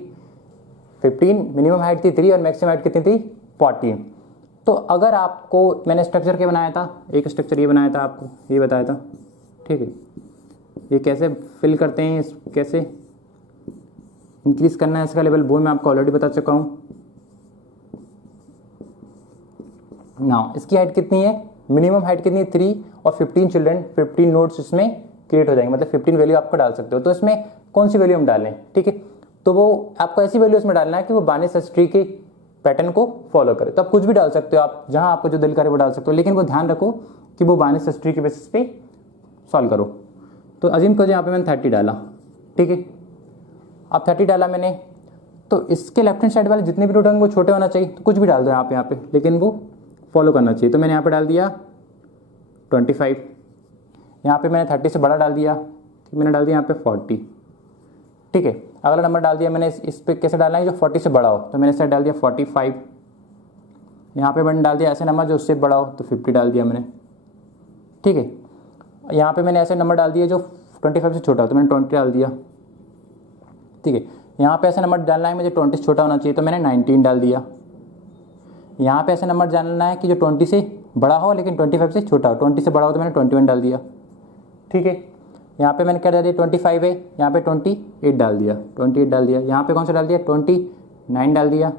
15, मिनिमम हाइट थी 3 और मैक्सिमम हाइट कितनी थी 14। तो अगर आपको मैंने स्ट्रक्चर क्या बनाया था, एक स्ट्रक्चर ये बनाया था, आपको ये बताया था, ठीक है। ये कैसे फिल करते हैं, कैसे इंक्रीज करना है इसका लेवल, वो मैं आपको ऑलरेडी बता चुका हूँ। नाउ इसकी हाइट कितनी है, मिनिमम हाइट कितनी है 3 और 15 चिल्ड्रन 15 नोड्स इसमें क्रिएट हो जाएंगे, मतलब 15 वैल्यू आपको डाल सकते हो। तो इसमें कौन सी वैल्यू हम डालें, ठीक है, तो वो आपको ऐसी वैल्यू इसमें डालना है कि वो बार्नी सर्च ट्री के पैटर्न को फॉलो करे। तो आप कुछ भी डाल सकते हो, आप जहां आपको जो दिल करे वो डाल सकते हो, लेकिन वो ध्यान रखो कि वो बार्नी सर्च ट्री के बेसिस पे सॉल्व करो। तो अजीम करो यहाँ पे मैंने 30 डाला, ठीक है। अब 30 डाला मैंने, तो इसके लेफ्ट हैंड साइड वाले जितने भी नोड होंगे वो छोटे होना चाहिए, तो कुछ भी डाल दो यहाँ पे, लेकिन वो फॉलो करना चाहिए। तो मैंने यहाँ पे डाल दिया 25, यहाँ पे मैंने 30 से बड़ा डाल दिया, मैंने डाल दिया यहाँ पे 40, ठीक है। अगला नंबर डाल दिया मैंने, इस पे कैसे डालना है जो 40 से बड़ा हो, तो मैंने इसे डाल दिया 45। यहाँ पे मैंने डाल दिया ऐसे नंबर जो उससे बड़ा हो, तो 50 डाल दिया मैंने, ठीक है। यहाँ पे मैंने ऐसे नंबर डाल दिए जो 25 से छोटा हो, तो मैंने 20 डाल दिया, ठीक है। यहाँ पे ऐसा नंबर डालना है मुझे 20 से छोटा होना चाहिए, तो मैंने 19 डाल दिया। यहाँ पे ऐसा नंबर डालना है कि जो 20 से बड़ा हो लेकिन 25 से छोटा हो, 20 से बड़ा हो तो मैंने 21 डाल दिया, ठीक है। यहाँ पे मैंने क्या डाल दिया 25 है, यहाँ पे 28 डाल दिया, 28 डाल दिया। यहाँ पे कौन सा डाल दिया 29 डाल दिया,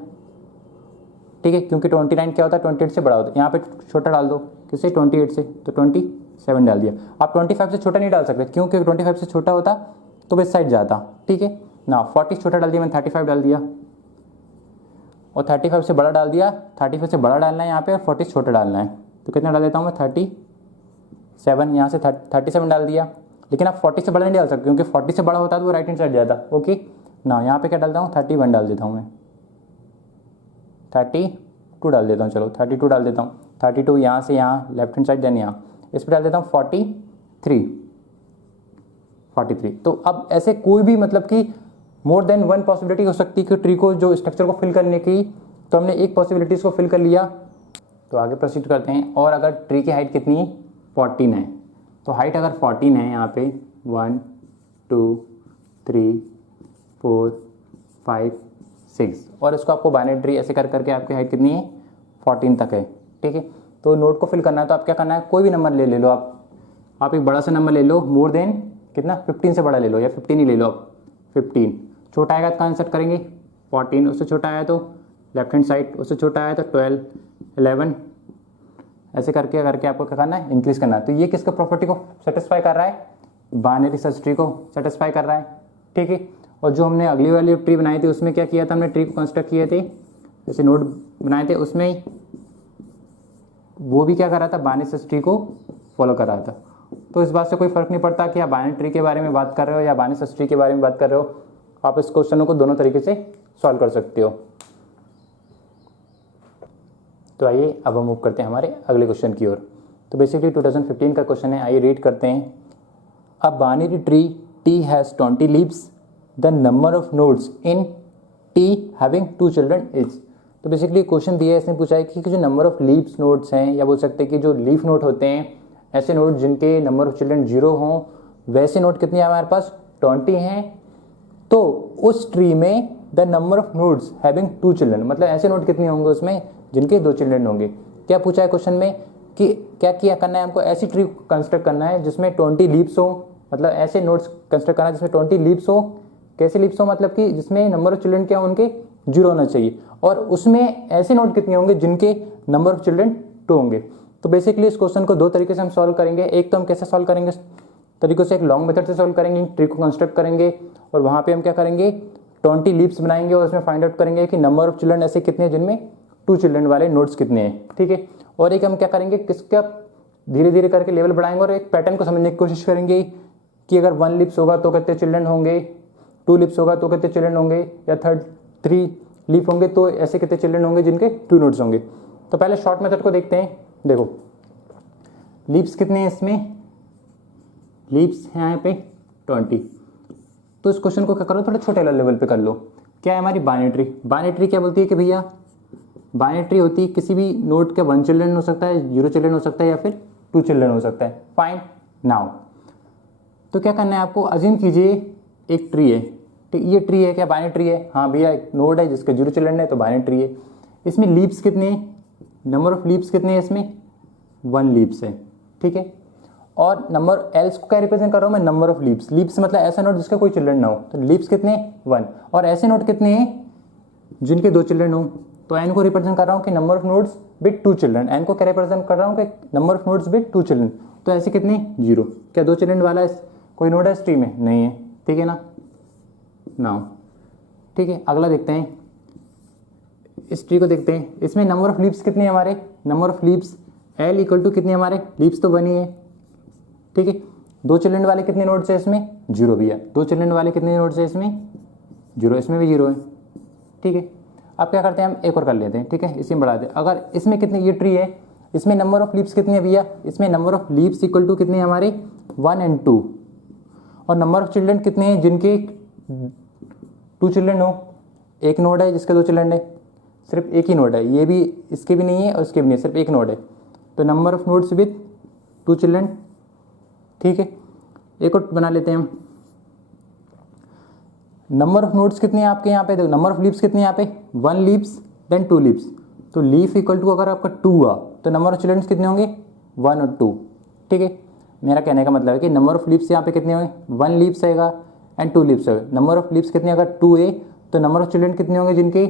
ठीक है, क्योंकि 29 क्या होता है 28 से बड़ा होता है। यहाँ पे छोटा डाल दो किससे 28 से, तो 27 डाल दिया। आप 25 से छोटा नहीं डाल सकते, क्योंकि 25 से छोटा होता तो इस साइड जाता, ठीक है ना। 40 छोटा डाल दिया मैंने, 35 डाल दिया और 35 से बड़ा डाल दिया। 35 से बड़ा डालना है यहाँ पे और 40 छोटा डालना है, तो कितना डाल देता हूँ मैं 37। यहाँ से 37 डाल दिया, लेकिन आप 40 से बड़ा नहीं डाल सकते, क्योंकि 40 से बड़ा होता तो वो राइट हैंड साइड जाता। ओके ना, यहाँ पे क्या डालता हूँ 31 डाल देता हूँ मैं, 32 डाल देता हूँ, चलो 32 डाल देता हूँ। 32 यहाँ से यहाँ लेफ्ट हैंड साइड, देन यहाँ इस पर डाल देता हूँ 43। तो अब ऐसे कोई भी मतलब कि मोर देन वन पॉसिबिलिटी हो सकती है कि ट्री को जो स्ट्रक्चर को फिल करने की, तो हमने एक पॉसिबिलिटीज़ को फिल कर लिया। तो आगे प्रोसीड करते हैं। और अगर ट्री की हाइट कितनी है 14 है, तो हाइट अगर 14 है यहाँ पे 1 2 3 4 5 6, और इसको आपको बाइनरी ट्री ऐसे कर करके आपकी हाइट कितनी है 14 तक है, ठीक है। तो नोड को फिल करना है, तो आप क्या करना है, कोई भी नंबर ले लो आप एक बड़ा सा नंबर ले लो, मोर देन कितना 15 से बड़ा ले लो, या 15 ही ले लो आप, 15। छोटा आएगा तो कहाँ इंसर्ट करेंगे 14, उससे छोटा आया तो लेफ्ट हैंड साइड, उससे छोटा आया तो 12 11, ऐसे करके आपको क्या करना है इंक्रीज करना है। तो ये किसका प्रॉपर्टी को सेटिस्फाई कर रहा है, बाइनरी सर्च ट्री को सेटिस्फाई कर रहा है, ठीक है। और जो हमने अगली वाली ट्री बनाई थी उसमें क्या किया था, हमने ट्री को कंस्ट्रक्ट किए थे, जैसे नोड बनाए थे उसमें वो भी क्या कर रहा था, बाइनरी सर्च ट्री को फॉलो कर रहा था। तो इस बात से कोई फर्क नहीं पड़ता कि आप बाइनरी ट्री के बारे में बात कर रहे हो या बाइनरी सर्च ट्री के बारे में बात कर रहे हो, आप इस क्वेश्चनों को दोनों तरीके से सॉल्व कर सकते हो। तो आइए अब हम मूव करते हैं हमारे अगले क्वेश्चन की ओर। तो बेसिकली 2015 का क्वेश्चन है, आइए रीड करते हैं। अ binary tree T has 20 leaves, the number of nodes in T having 2 children is. तो बेसिकली क्वेश्चन दिया है, इसने पूछा है कि जो नंबर ऑफ लीव्स नोड्स हैं, या बोल सकते हैं कि जो लीफ नोड होते हैं, ऐसे नोड जिनके नंबर ऑफ चिल्ड्रन 0 हों, वैसे नोड कितने हैं हमारे पास 20 हैं। तो उस ट्री में the number of nodes having 2 children, मतलब ऐसे नोड कितने होंगे उसमें जिनके 2 चिल्ड्रन होंगे। क्या पूछा है क्वेश्चन में कि क्या किया करना है हमको, ऐसी ट्री कंस्ट्रक्ट करना है जिसमें 20 लीव्स हो, मतलब ऐसे नोड्स कंस्ट्रक्ट करना है जिसमें 20 लीव्स हो। कैसे लीव्स हो, मतलब कि जिसमें नंबर ऑफ चिल्ड्रन क्या उनके 0 होना चाहिए, और उसमें ऐसे नोड कितने होंगे जिनके नंबर ऑफ चिल्ड्रन 2 होंगे। तो बेसिकली इस क्वेश्चन को 2 तरीके से हम सॉल्व करेंगे। एक तो हम कैसे सॉल्व करेंगे तरीकों से, एक लॉन्ग मेथड से सॉल्व करेंगे, ट्री को कंस्ट्रक्ट करेंगे और वहाँ पे हम क्या करेंगे 20 लीव्स बनाएंगे और उसमें फाइंड आउट करेंगे कि नंबर ऑफ चिल्ड्रन ऐसे कितने हैं जिनमें 2 चिल्ड्रन वाले नोड्स कितने हैं, ठीक है। और एक हम क्या करेंगे, किसका धीरे धीरे करके लेवल बढ़ाएंगे और एक पैटर्न को समझने की कोशिश करेंगे कि अगर 1 लीव्स होगा तो कितने चिल्ड्रन होंगे, 2 लीव्स होगा तो कितने चिल्ड्रन होंगे, या 3 लीफ होंगे तो ऐसे कितने चिल्ड्रन होंगे जिनके 2 नोड्स होंगे। तो पहले शॉर्ट मेथड को देखते हैं। देखो लीव्स कितने हैं इसमें, लीव्स हैं यहाँ पे 20। तो इस क्वेश्चन को क्या करो, थोड़ा छोटे लेवल पे कर लो। क्या है हमारी बाइनरी ट्री। बाइनरी ट्री क्या बोलती है कि भैया बाइनरी ट्री होती है किसी भी नोड के 1 चिल्ड्रन हो सकता है, 0 चिल्ड्रन हो सकता है या फिर 2 चिल्ड्रन हो सकता है। फाइन। नाउ तो क्या करना है आपको, अज्यूम कीजिए एक ट्री है, तो ये ट्री है क्या, बाइनरी ट्री है? हाँ भैया, एक नोड है जिसके 0 चिल्ड्रन है तो बाइनरी ट्री है। इसमें लीव्स कितने हैं, नंबर ऑफ लीव्स कितने हैं इसमें, 1 लीव्स है, ठीक है। और नंबर एल्स को क्या रिप्रेजेंट कर रहा हूँ मैं, नंबर ऑफ लीव्स। लीव्स मतलब ऐसा नोड जिसका कोई चिल्ड्रन ना हो, तो लीव्स कितने, 1। और ऐसे नोड कितने हैं जिनके 2 चिल्ड्रन हो, तो एन को रिप्रेजेंट कर रहा हूँ कि number of nodes with 2 children. N को क्या रिप्रेजेंट कर रहा हूँ कि number of nodes with 2 children. तो ऐसे कितने, 0। क्या 2 चिल्ड्रन वाला कोई नोड है इस ट्री में, नहीं है, ठीक है ना। नाउ ठीक है, अगला देखते हैं, इस ट्री को देखते हैं। इसमें नंबर ऑफ लीव्स कितने हैं हमारे, number of leaves L equal to कितने हमारे, लीव्स तो 1 ही है, ठीक है। 2 चिल्ड्रन वाले कितने नोड्स है इसमें, 0 भी है। 2 चिल्ड्रन वाले कितने नोड्स है इसमें, 0, इसमें भी 0 है, ठीक है। अब क्या करते हैं, हम एक और कर लेते हैं, ठीक है, इसी में बढ़ा दें। अगर इसमें कितने, ये ट्री है, इसमें नंबर ऑफ लीव्स कितने हैं भैया, इसमें number of leaves equal to कितने हैं हमारे, 1 और 2। और नंबर ऑफ चिल्ड्रन कितने हैं जिनके 2 चिल्ड्रन हो, एक नोड है जिसके 2 चिल्ड्रन है, सिर्फ एक ही नोड है, ये भी इसके भी नहीं है और इसके भी नहीं है, सिर्फ एक नोड है। तो number of nodes with 2 children, ठीक है। एक और बना लेते हैं हम, नंबर ऑफ नोड्स कितने हैं आपके यहाँ पे, देखो नंबर ऑफ लीव्स कितने हैं यहाँ पे, 1 लीव्स देन 2 लीव्स। तो लीफ इक्वल टू अगर आपका 2 हुआ तो नंबर ऑफ चिल्ड्रन कितने होंगे, 1 और 2, ठीक है। मेरा कहने का मतलब है कि नंबर ऑफ लीव्स यहाँ पे कितने होंगे, 1 लीव्स आएगा एंड 2 लीव्स होगा। नंबर ऑफ लीव्स कितने, अगर 2 है तो नंबर ऑफ चिल्ड्रन कितने होंगे जिनके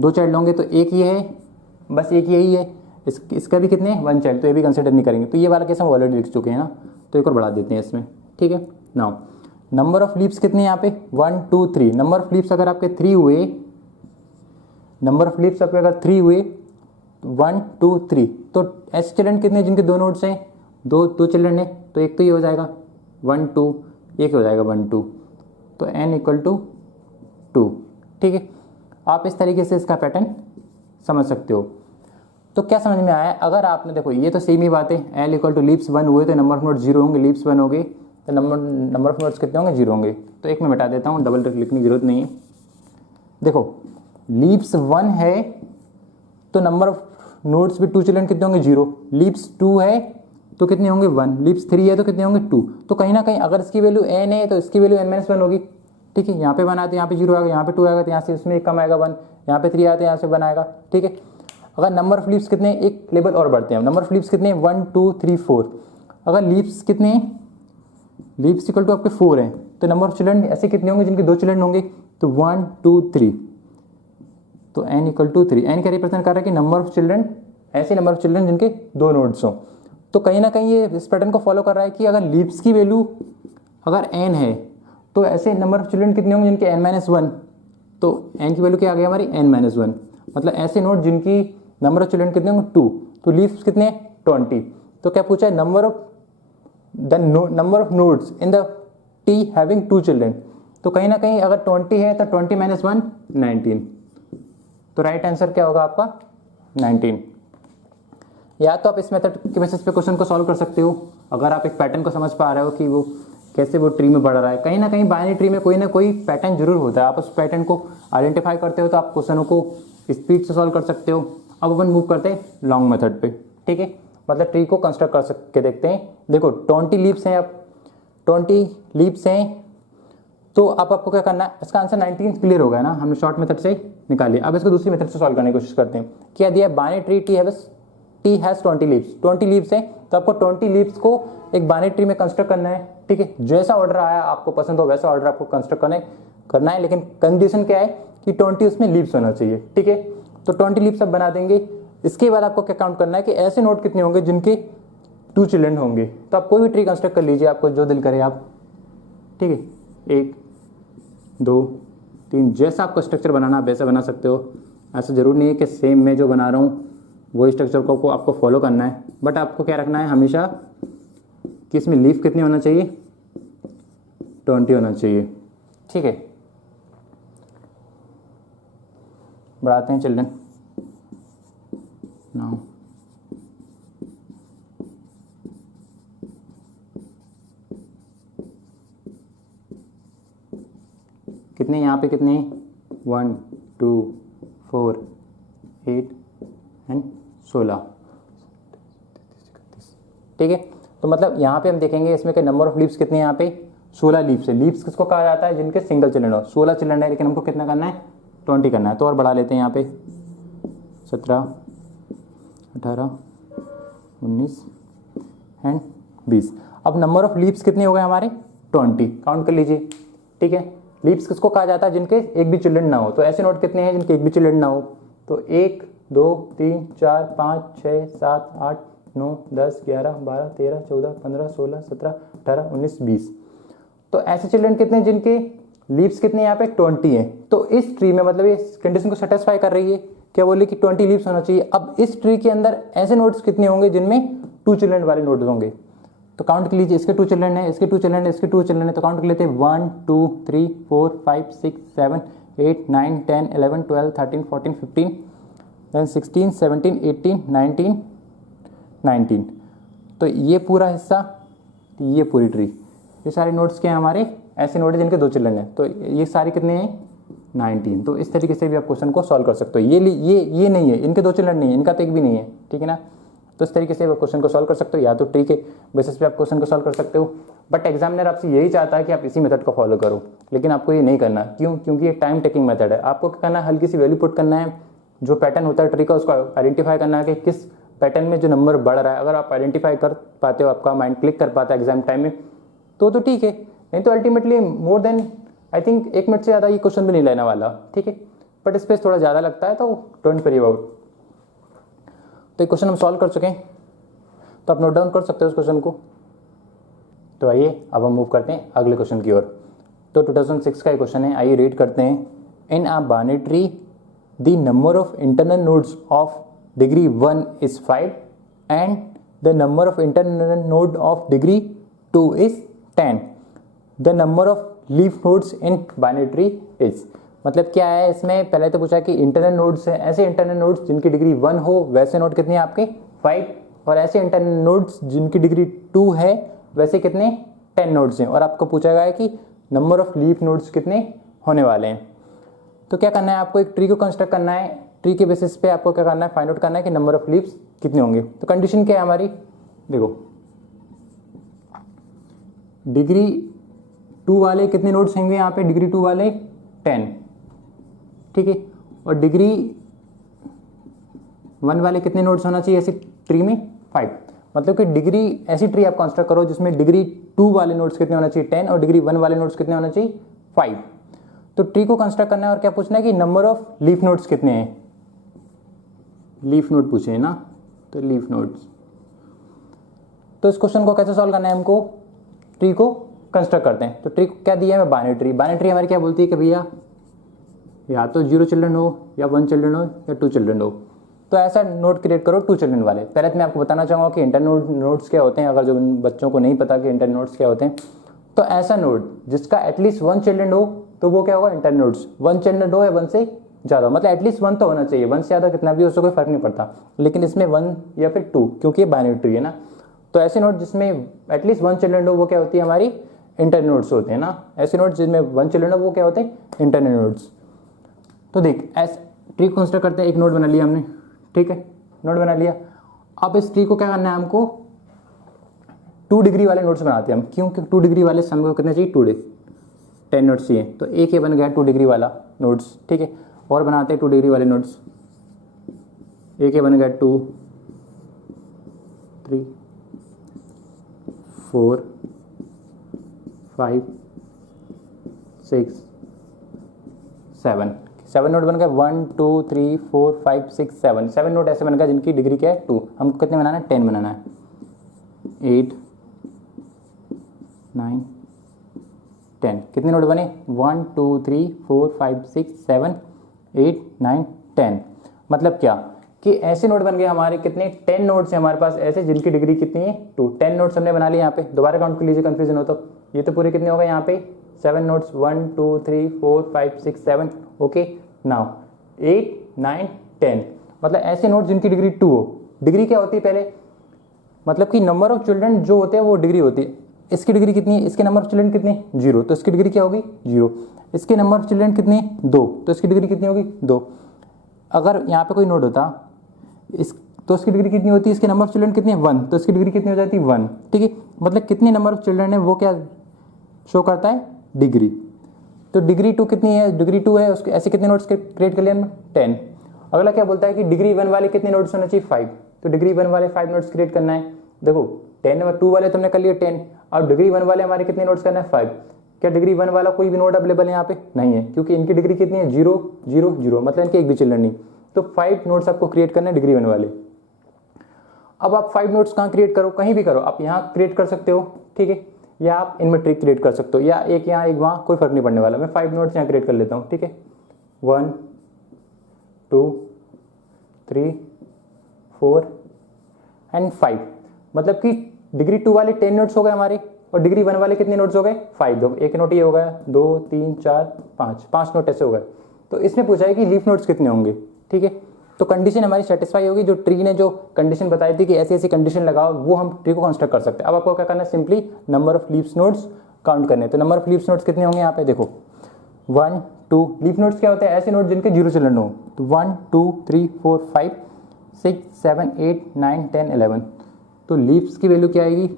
2 चाइल्ड होंगे, तो एक ही है, बस एक यही है। इसका भी कितने, 1 चाइल्ड, तो ये भी कंसिडर नहीं करेंगे। तो ये वाला केस हम ऑलरेडी लिख चुके हैं ना, तो एक और बढ़ा देते हैं इसमें, ठीक है। नाउ नंबर ऑफ लीव्स कितने यहाँ पे, 1 2 3। नंबर ऑफ लीव्स अगर आपके 3 हुए, नंबर ऑफ लीव्स आपके अगर 3 हुए, 1 2 3, तो ऐसे चिल्ड्रन कितने जिनके 2 नोड्स हैं, 2 चिल्ड्रन है, तो एक तो ये हो जाएगा 1 2, एक हो जाएगा 1 2, तो n इक्वल टू 2, ठीक है। आप इस तरीके से इसका पैटर्न समझ सकते हो। तो क्या समझ में आया, अगर आपने देखो ये तो सेम ही बात है, एल इक्वल टू लीव्स 1 हुए तो नंबर ऑफ नोड्स 0 होंगे, लीव्स 1 हो गए तो नंबर ऑफ नोड्स कितने होंगे, 0 होंगे। तो एक मैं बता देता हूँ, डबल लिखने की जरूरत नहीं है। देखो लीव्स 1 है तो number of nodes with 2 children कितने होंगे, 0। लीव्स 2 है तो कितने होंगे, 1। लीव्स 3 है तो कितने होंगे, 2। तो कहीं ना कहीं अगर इसकी वैल्यू n है तो इसकी वैल्यू n-1 होगी, ठीक है। यहाँ पे 1 आते, यहाँ पे 0 आएगा, यहाँ पे 2 आएगा तो यहाँ से इसमें एक कम आएगा 1, यहाँ पे 3 आते हैं, यहाँ से 1 आएगा, ठीक है। अगर नंबर ऑफ लीव्स कितने, एक लेवल और बढ़ते हैं, नंबर ऑफ लीव्स कितने, 1 2 3 4। अगर लीव्स कितने, लीव्स इक्वल टू आपके 4 हैं, तो नंबर ऑफ चिल्ड्रन ऐसे कितने होंगे जिनके 2 चिल्ड्रन होंगे, तो 1 2 3, तो n इक्वल टू 3। n क्या रिप्रेजेंट कर रहा है कि नंबर ऑफ चिल्ड्रन, ऐसे नंबर ऑफ चिल्ड्रन जिनके 2 नोड्स हों। तो कहीं ना कहीं ये इस पैटर्न को फॉलो कर रहा है कि अगर लीव्स की वैल्यू अगर n है तो ऐसे नंबर ऑफ चिल्ड्रन कितने होंगे जिनके n-1, तो n की वैल्यू क्या आ गई हमारी, n-1। मतलब ऐसे नोड जिनकी नंबर ऑफ चिल्ड्रन कितने होंगे, 2, तो लीव्स कितने, 20। तो क्या पूछा है, number of nodes in the T having 2 children. तो कहीं ना कहीं अगर 20 है तो 20 - 1 19, तो राइट आंसर क्या होगा आपका, 19। या तो आप इस मेथड के बेसिस पे क्वेश्चन को सॉल्व कर सकते हो, अगर आप एक पैटर्न को समझ पा रहे हो कि वो कैसे वो ट्री में बढ़ रहा है। कहीं ना कहीं बाइनरी ट्री में कोई ना कोई पैटर्न जरूर होता है, आप उस पैटर्न को आइडेंटिफाई करते हो तो आप क्वेश्चनों को स्पीड से सॉल्व कर सकते हो। अब अपन मूव करते हैं लॉन्ग मेथड पे, ठीक है। मतलब ट्री को कंस्ट्रक्ट कर के देखते हैं। देखो 20 लीव्स हैं, अब 20 लीव्स हैं तो अब आपको क्या करना है, इसका आंसर 19 क्लियर हो गया ना, हमने शॉर्ट मेथड से निकालिए। अब इसको दूसरी मेथड से सॉल्व करने की कोशिश करते हैं। क्या दिया, binary tree T has 20 leaves, 20 leaves है तो आपको 20 लीव्स को एक बाइनरी ट्री में कंस्ट्रक्ट करना है, ठीक है। जैसा ऑर्डर आया आपको पसंद हो वैसा ऑर्डर आपको कंस्ट्रक्ट करना है, लेकिन कंडीशन क्या है कि 20 उसमें लीव्स होना चाहिए, ठीक है। तो 20 लीव्स अब बना देंगे। इसके बाद आपको क्या काउंट करना है कि ऐसे नोड कितने होंगे जिनके 2 चिल्ड्रन होंगे। तो आप कोई भी ट्री कंस्ट्रक्ट कर लीजिए, आपको जो दिल करे आप, ठीक है। 1 2 3, जैसा आपको स्ट्रक्चर बनाना आप वैसा बना सकते हो। ऐसा जरूर नहीं है कि सेम मैं जो बना रहा हूँ वही स्ट्रक्चर को आपको फॉलो करना है, बट आपको क्या रखना है हमेशा कि इसमें लीफ कितनी होना चाहिए, 20 होना चाहिए, ठीक है। बढ़ाते हैं चिल्ड्रन नाउ। कितने यहाँ पे कितने, 1 2 4 8 16, ठीक है। तो मतलब यहाँ पे हम देखेंगे इसमें कि नंबर ऑफ लीव्स कितने हैं, यहाँ पे 16 लीव्स है। लीव्स किसको कहा जाता है, जिनके सिंगल चिल्ड्रन हो। 16 चिल्ड्रन है लेकिन हमको कितना करना है, 20 करना है। तो और बढ़ा लेते हैं यहाँ पे 17, 18, 19 एंड 20। अब नंबर ऑफ लीव्स कितने हो गए हमारे, 20। काउंट कर लीजिए, ठीक है। लीव्स किसको कहा जाता है, जिनके एक भी चिल्ड्रन ना हो। तो ऐसे नोट कितने हैं जिनके एक भी चिल्ड्रन ना हो। तो 1 2 3 4 5 6 7 8 9 10 11 12 13 14 15 16 17 18 19 20। तो ऐसे चिल्ड्रन कितने हैं जिनके लीव्स कितने यहाँ पे 20 हैं। तो इस ट्री में मतलब ये कंडीशन को सेटिस्फाई कर रही है, क्या बोले कि 20 लीव्स होना चाहिए। अब इस ट्री के अंदर ऐसे नोट्स कितने होंगे जिनमें 2 चिल्ड्रन वाले नोट्स होंगे। तो काउंट कर लीजिए, इसके 2 चिल्ड्रन है, इसके 2 चिल्ड्रन है, इसके 2 चिल्ड्रन है। तो काउंट कर लेते हैं 1 2 3 4 5 6 7 8 9 10 11 12 13 14 15 then 16 17 18 19। तो ये पूरा हिस्सा, ये पूरी ट्री, ये सारे नोट्स क्या हैं हमारे, ऐसे नोट है जिनके 2 चिल्ड्रन हैं। तो ये सारे कितने हैं, 19। तो इस तरीके से भी आप क्वेश्चन को सॉल्व कर सकते हो। ये नहीं है, इनके 2 चिल्ड्रन नहीं है, इनका तो एक भी नहीं है, ठीक है ना। तो इस तरीके से आप क्वेश्चन को सॉल्व कर सकते हो, या तो ट्री के बेसिस पे आप क्वेश्चन को सॉल्व कर सकते हो। बट एग्जामिनर आपसे यही चाहता है कि आप इसी मेथड को फॉलो करो, लेकिन आपको ये नहीं करना। क्यों, क्योंकि ये टाइम टेकिंग मेथड है। आपको क्या करना है, हल्की सी वैल्यू पुट करना है, जो पैटर्न होता है ट्री का उसको आइडेंटिफाई करना है कि किस पैटर्न में जो नंबर बढ़ रहा है। अगर आप आइडेंटिफाई कर पाते हो, आपका माइंड क्लिक कर पाता है एग्जाम टाइम में, तो ठीक है। नहीं तो ultimately more than I think 1 minute से ज़्यादा ये क्वेश्चन भी नहीं लेने वाला, ठीक है। बट स्पेस थोड़ा ज़्यादा लगता है, तो डोंट वरी अबाउट। तो ये क्वेश्चन हम सॉल्व कर चुके हैं, तो आप नोट डाउन कर सकते हो उस क्वेश्चन को। तो आइए अब हम मूव करते हैं अगले क्वेश्चन की ओर। तो 2006 का क्वेश्चन है, आइए रीड करते हैं। In a binary tree the number of internal nodes of degree 1 is 5 and the number of internal node of degree 2 is 10। The number of leaf nodes in binary tree is, मतलब क्या है इसमें, पहले तो पूछा कि इंटरनल नोड्स है, ऐसे इंटरनल नोड्स जिनकी डिग्री 1 हो वैसे नोड कितने हैं आपके 5, और ऐसे इंटरनल नोड्स जिनकी डिग्री 2 है वैसे कितने 10 नोड्स हैं। और आपको पूछा गया है कि नंबर ऑफ लीफ नोड्स कितने होने वाले हैं। तो क्या करना है, आपको एक ट्री को कंस्ट्रक्ट करना है। ट्री के बेसिस पे आपको क्या करना है, फाइंड आउट करना है कि नंबर ऑफ लीव्स कितने होंगे। तो कंडीशन क्या है हमारी, देखो डिग्री 2 वाले कितने नोड्स होंगे यहाँ पे, डिग्री 2 वाले 10, ठीक है। और डिग्री 1 वाले कितने नोड्स होना चाहिए ऐसी ट्री में, 5। मतलब कि डिग्री ऐसी ट्री आप कंस्ट्रक्ट करो जिसमें डिग्री 2 वाले नोड्स कितने होना चाहिए 10 और डिग्री 1 वाले नोड्स कितने होना चाहिए 5। तो ट्री को कंस्ट्रक्ट करना है और क्या पूछना है कि नंबर ऑफ लीफ नोड्स कितने हैं, लीफ नोड पूछे हैं ना, तो लीफ नोड्स। तो इस क्वेश्चन को कैसे सॉल्व करना है, हमको ट्री को कंस्ट्रक्ट करते हैं। तो ट्री क्या दिया है, बाइनरी ट्री। बाइनरी ट्री हमारी क्या बोलती है कि भैया या तो 0 चिल्ड्रन हो, या 1 चिल्ड्रन हो, या 2 चिल्ड्रन हो। तो ऐसा नोड क्रिएट करो 2 चिल्ड्रन वाले। पहले तो मैं आपको बताना चाहूँगा कि इंटरनोड नोड्स क्या होते हैं, अगर जो बच्चों को नहीं पता कि इंटर नोड्स क्या होते हैं। तो ऐसा नोड जिसका एटलीस्ट 1 चिल्ड्रन हो तो वो क्या होगा, इंटर नोड्स। 1 चिल्ड्रन हो या 1 से ज़्यादा, मतलब एटलीस्ट 1 तो होना चाहिए, 1 से ज़्यादा कितना भी हो उससे कोई फर्क नहीं पड़ता, लेकिन इसमें 1 या फिर 2 क्योंकि ये बाइनरी ट्री है ना। तो ऐसे नोड जिसमें एटलीस्ट 1 चिल्ड्रन हो वो क्या होती है हमारी इंटर नोड्स होते हैं ना। ऐसे नोड्स जिसमें 1 चिल्ड्रन हो वो क्या होते हैं इंटरनल नोड्स। तो देख ऐसे ट्री कंस्ट्रक्ट करते हैं, एक नोड बना लिया हमने, ठीक है, नोड बना लिया। अब इस ट्री को क्या करना है, हमको 2 डिग्री वाले नोड्स बनाते हैं हम, क्योंकि 2 डिग्री वाले समय को कितने चाहिए 10 नोड्स चाहिए। तो एक ये बन गया 2 डिग्री वाला नोड्स, ठीक है। और बनाते हैं 2 डिग्री वाले नोड्स, एक ये बन गया 2 3 4 5 6 7 नोट बन गए, 1 2 3 4 5 6 7 नोट ऐसे बन गए जिनकी डिग्री क्या है 2। हमको कितने बनाना है 10 बनाना है, 8 9 10। कितने नोट बने 1 2 3 4 5 6 7 8 9 10। मतलब क्या कि ऐसे नोट बन गए हमारे कितने 10 नोट्स हैं हमारे पास ऐसे जिनकी डिग्री कितनी है 2। 10 नोट्स हमने बना लिए यहाँ पे, दोबारा काउंट कर लीजिए कंफ्यूजन हो तो। ये तो पूरे कितने हो गए यहाँ पे 7 नोट्स, 1 2 3 4 5 6 7। ओके, नाउ 8 9 10 मतलब ऐसे नोट जिनकी डिग्री 2 हो। डिग्री क्या होती है पहले, मतलब कि नंबर ऑफ चिल्ड्रन जो होते हैं वो डिग्री होती है। इसकी डिग्री कितनी है, इसके नंबर ऑफ चिल्ड्रन कितने 0, तो इसकी डिग्री क्या होगी 0। इसके नंबर ऑफ चिल्ड्रन कितने 2, तो इसकी डिग्री कितनी होगी 2। अगर यहाँ पे कोई नोड होता इस तो उसकी डिग्री कितनी होती है, इसके नंबर ऑफ चिल्ड्रन कितने, 1, तो इसकी डिग्री कितनी हो जाती है 1, ठीक है। मतलब कितने नंबर ऑफ चिल्ड्रन है वो क्या शो करता है, डिग्री। तो डिग्री 2 कितनी है, डिग्री 2 है, उसके ऐसे कितने नोट्स क्रिएट कर लिया हमने, 10। अगला क्या बोलता है कि डिग्री 1 वाले कितने नोट्स होना चाहिए, 5, तो डिग्री 1 वाले 5 नोट्स क्रिएट करना है। देखो 10 और 2 वाले तुमने कर लिए 10, और डिग्री 1 वाले हमारे कितने नोट्स करना है, 5। क्या डिग्री 1 वाला कोई भी नोट अवेलेबल है यहाँ पे, नहीं है, क्योंकि इनकी डिग्री कितनी है, 0 0 0, मतलब इनके एक भी चिल्ड्रन नहीं। तो 5 नोट्स आपको क्रिएट करना है डिग्री 1 वाले। अब आप 5 नोट्स कहाँ क्रिएट करो, कहीं भी करो, आप यहाँ क्रिएट कर सकते हो, ठीक है, या आप इनमें ट्रिक क्रिएट कर सकते हो, या एक यहाँ एक वहाँ, कोई फर्क नहीं पड़ने वाला। मैं 5 नोट्स यहाँ क्रिएट कर लेता हूँ, ठीक है, 1 2 3 4 एंड 5। मतलब कि डिग्री 2 वाले 10 नोट्स हो गए हमारे, और डिग्री 1 वाले कितने नोट्स हो गए, 5। दो एक नोट ये हो गया, 2 3 4 5 नोट ऐसे हो गए। तो इसने पूछा है कि लीफ नोट्स कितने होंगे, ठीक है। तो कंडीशन हमारी सेटिस्फाई होगी, जो ट्री ने जो कंडीशन बताई थी कि ऐसी ऐसी कंडीशन लगाओ, वो हम ट्री को कंस्ट्रक्ट कर सकते हैं। अब आपको क्या करना है, simply number of leaf notes count करने। तो नंबर ऑफ लीफ नोट्स कितने होंगे यहाँ पे, देखो 1 2, लीफ नोट्स क्या होते हैं, ऐसे नोट जिनके 0 चिल्ड्रन हो। तो 1 2 3 4 5 6 7 8 9 10 11। तो लीव्स की वैल्यू क्या आएगी,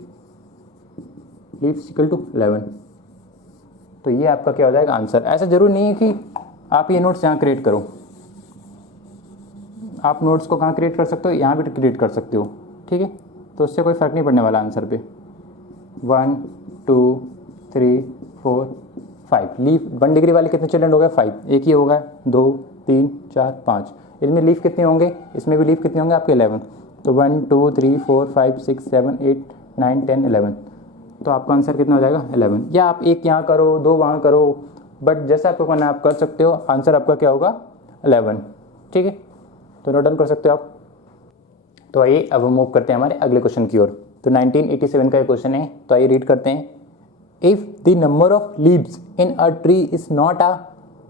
लीव्स इक्वल टू 11। तो ये आपका क्या हो जाएगा आंसर। ऐसा जरूरी नहीं है कि आप ये नोट्स यहाँ क्रिएट करो, आप नोट्स को कहाँ क्रिएट कर सकते हो, यहाँ भी क्रिएट कर सकते हो, ठीक है। तो उससे कोई फर्क नहीं पड़ने वाला आंसर पे। 1 2 3 4 5 लीफ 1 डिग्री वाले कितने चिल्ड्रन हो गए, 5, एक ही होगा, 2 3 4 5। इसमें लीफ कितने होंगे, इसमें भी लीफ कितने होंगे आपके, 11। तो 1 2 3 4 5 6 7 8 9 10 11। तो आपका आंसर कितना हो जाएगा, 11। या आप एक यहाँ करो, 2 वहाँ करो, बट जैसा आपको करना आप कर सकते हो। आंसर आपका क्या होगा, 11, ठीक है। तो नोट डाउन कर सकते हो आप। तो आइए अब हम मूव करते हैं हमारे अगले क्वेश्चन की ओर। तो 1987 का ये क्वेश्चन है, तो आइए रीड करते हैं। If the number of leaves in a tree is not a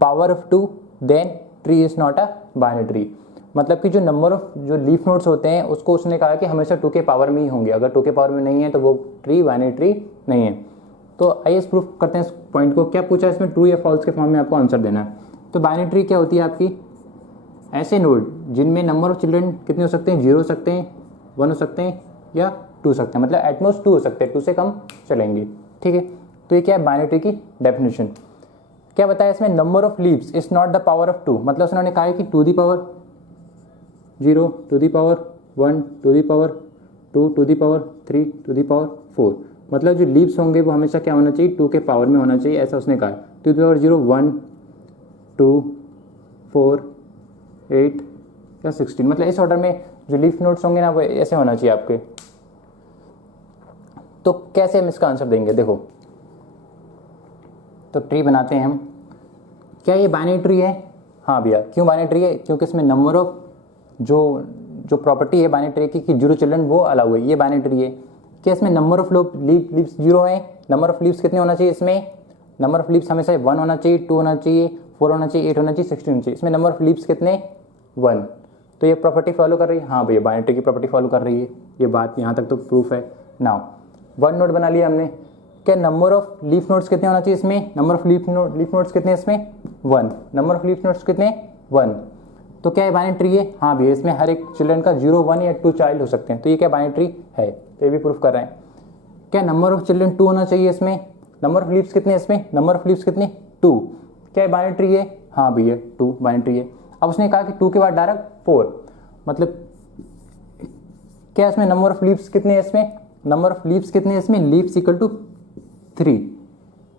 power of 2 then tree is not a binary tree. मतलब कि जो नंबर ऑफ जो लीफ नोड्स होते हैं उसको उसने कहा कि हमेशा 2 के पावर में ही होंगे, अगर 2 के पावर में नहीं है तो वो ट्री बाइनरी ट्री नहीं है। तो आइए इस प्रूफ करते हैं इस पॉइंट को। क्या पूछा है इसमें, ट्रू या फॉल्स के फॉर्म में आपको आंसर देना है। तो बाइनरी ट्री क्या होती है आपकी, ऐसे नोड जिनमें नंबर ऑफ चिल्ड्रन कितने हो सकते हैं, 0 हो सकते हैं, 1 हो सकते हैं, या 2 हो सकते हैं, मतलब एटमोस्ट 2 हो सकते हैं, 2 से कम चलेंगे, ठीक है। तो ये क्या है बाइनरी ट्री की डेफिनेशन। क्या बताया इसमें, number of leaves is not the power of 2, मतलब उन्होंने कहा है कि 2 दी power 0 2 the power 1 2 the power 2 2 the power 3 2 the power 4। मतलब जो लीव्स होंगे वो हमेशा क्या होना चाहिए, 2 के पावर में होना चाहिए, ऐसा उसने कहा है। 2 दी पावर 0 1 2 4 8 या 16, मतलब इस ऑर्डर में जो लीफ नोट्स होंगे ना वो ऐसे होना चाहिए आपके। तो कैसे हम इसका आंसर देंगे, देखो तो ट्री बनाते हैं हम। क्या ये बाइनरी ट्री है, हाँ भैया। क्यों बाइनरी ट्री है, क्योंकि इसमें नंबर ऑफ जो प्रॉपर्टी है बाइनरी ट्री की कि 0 चिल्ड्रन वो अलाउ है, ये बाइनरी ट्री है। क्या इसमें नंबर ऑफ लीव्स 0 है, नंबर ऑफ लीव्स कितने होना चाहिए, इसमें नंबर ऑफ लीव्स हमेशा 1 होना चाहिए, 2 होना चाहिए, 4 होना चाहिए, 8 होना चाहिए, 16 होना चाहिए। इसमें नंबर ऑफ लीव्स कितने, 1। तो ये प्रॉपर्टी फॉलो कर रही है, हाँ भैया बाइनरी ट्री की प्रॉपर्टी फॉलो कर रही है, ये बात यहाँ तक तो प्रूफ है। नाउ 1 नोट बना लिया हमने। क्या नंबर ऑफ लीफ नोट्स कितने होना चाहिए इसमें, नंबर ऑफ लीफ नोट्स कितने इसमें, 1। नंबर ऑफ लीफ नोट्स कितने, 1। तो क्या ये बाइनरी ट्री है, हाँ भैया इसमें हर एक चिल्ड्रन का 0 1 या 2 चाइल्ड हो सकते हैं, तो ये क्या बाइनरी ट्री है, तो ये भी प्रूफ कर रहे हैं। क्या नंबर ऑफ चिल्ड्रन 2 होना चाहिए इसमें, नंबर ऑफ लीव्स कितने इसमें, नंबर ऑफ लीव्स कितने 2। क्या बाइनरी ट्री है, हाँ भैया 2 बाइनरी ट्री है। अब उसने कहा कि 2 के बाद डायरेक्ट 4, मतलब क्या इसमें नंबर ऑफ लीव्स कितने हैं, इसमें नंबर ऑफ लीव्स कितने हैं इसमें, leaves equal to 3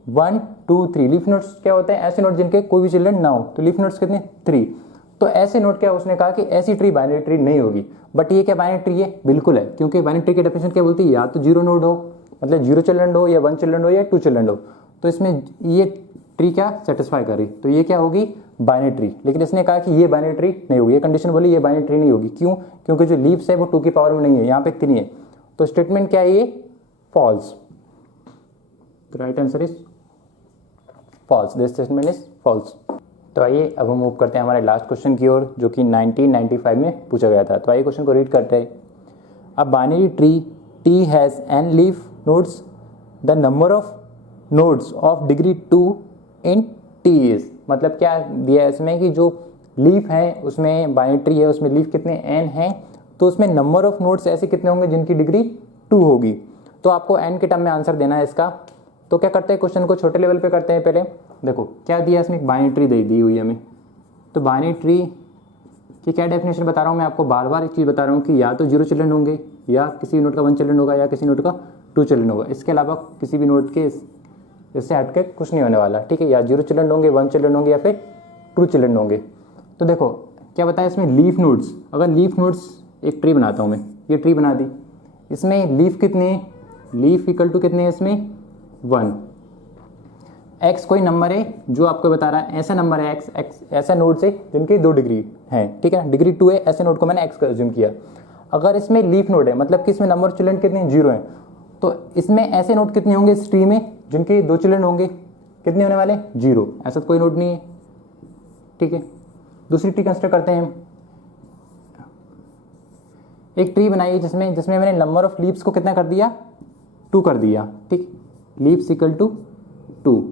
1 2 3। Leaf nodes क्या होते हैं, ऐसे नोट जिनके कोई भी चिल्ड्रन ना हो, तो लीफ नोट्स कितने 3। तो ऐसे नोट क्या उसने कहा कि ऐसी ट्री बाइनरी ट्री नहीं होगी। बट ये क्या बाइनरी ट्री है, बिल्कुल है, क्योंकि बाइनरी ट्री की डेफिनेशन क्या बोलती है, या तो 0 नोड हो, मतलब 0 चिल्ड्रन हो, या 1 चिल्ड्रन हो, या 2 चिल्ड्रन हो। तो इसमें ये ट्री क्या सेटिस्फाई कर रही, तो ये क्या होगी बाइनरी ट्री। लेकिन इसने कहा कि ये बाइनरी ट्री नहीं होगी, ये कंडीशन बोली ये बाइनरी ट्री नहीं होगी। क्यों, क्योंकि जो लीव्स है वो 2 की पावर में नहीं है, यहाँ पे 3 है। तो स्टेटमेंट क्या है ये, false. Right answer is false, this statement is false. तो आइए अब हम मूव करते हैं हमारे लास्ट क्वेश्चन की ओर, जो कि 1995 में पूछा गया था। तो आइए क्वेश्चन को रीड करते हैं। अ binary tree T has an leaf nodes, the number of nodes of degree 2 in T is. मतलब क्या दिया है इसमें कि जो लीफ है उसमें बाइनरी ट्री है, उसमें लीफ कितने n हैं, तो उसमें नंबर ऑफ नोड्स ऐसे कितने होंगे जिनकी डिग्री 2 होगी। तो आपको n के टर्म में आंसर देना है इसका। तो क्या करते हैं, क्वेश्चन को छोटे लेवल पे करते हैं। पहले देखो क्या दिया, इसमें एक बाइनरी ट्री दी हुई है हमें। तो बाइनरी ट्री की क्या डेफिनेशन बता रहा हूँ मैं आपको, बार बार एक चीज़ बता रहा हूँ कि या तो 0 चिल्ड्रन होंगे, या किसी नोड का 1 चिल्ड्रन होगा, या किसी नोड का 2 चिल्ड्रन होगा। इसके अलावा किसी भी नोड के इससे हट के कुछ नहीं होने वाला, ठीक है। या 0 चिल्ड्रन होंगे, 1 चिल्ड्रन होंगे, या फिर 2 चिल्ड्रन होंगे। तो देखो क्या बताया इसमें, लीफ नोड्स। अगर लीफ नोड्स, एक ट्री बनाता हूँ मैं, ये ट्री बना दी, इसमें लीफ कितने हैं, लीफ इक्वल टू कितने हैं इसमें 1। एक्स कोई नंबर है जो आपको बता रहा है, ऐसा नंबर है एक्स, ऐसा नोड से जिनकी 2 डिग्री है, ठीक है, डिग्री 2 है, ऐसे नोड को मैंने एक्स का अज्यूम किया। अगर इसमें लीफ नोड है, मतलब कि इसमें नंबर ऑफ चिल्ड्रन कितने 0 हैं, तो इसमें ऐसे नोड कितने होंगे इस ट्री में जिनके 2 चिल्ड्रन होंगे, कितने होने वाले 0। ऐसा तो कोई नोड नहीं है, ठीक है। दूसरी ट्री कंसिडर करते हैं। एक ट्री बनाई जिसमें मैंने नंबर ऑफ लीव्स को कितना कर दिया, 2 कर दिया, ठीक। Leaves equal to 2।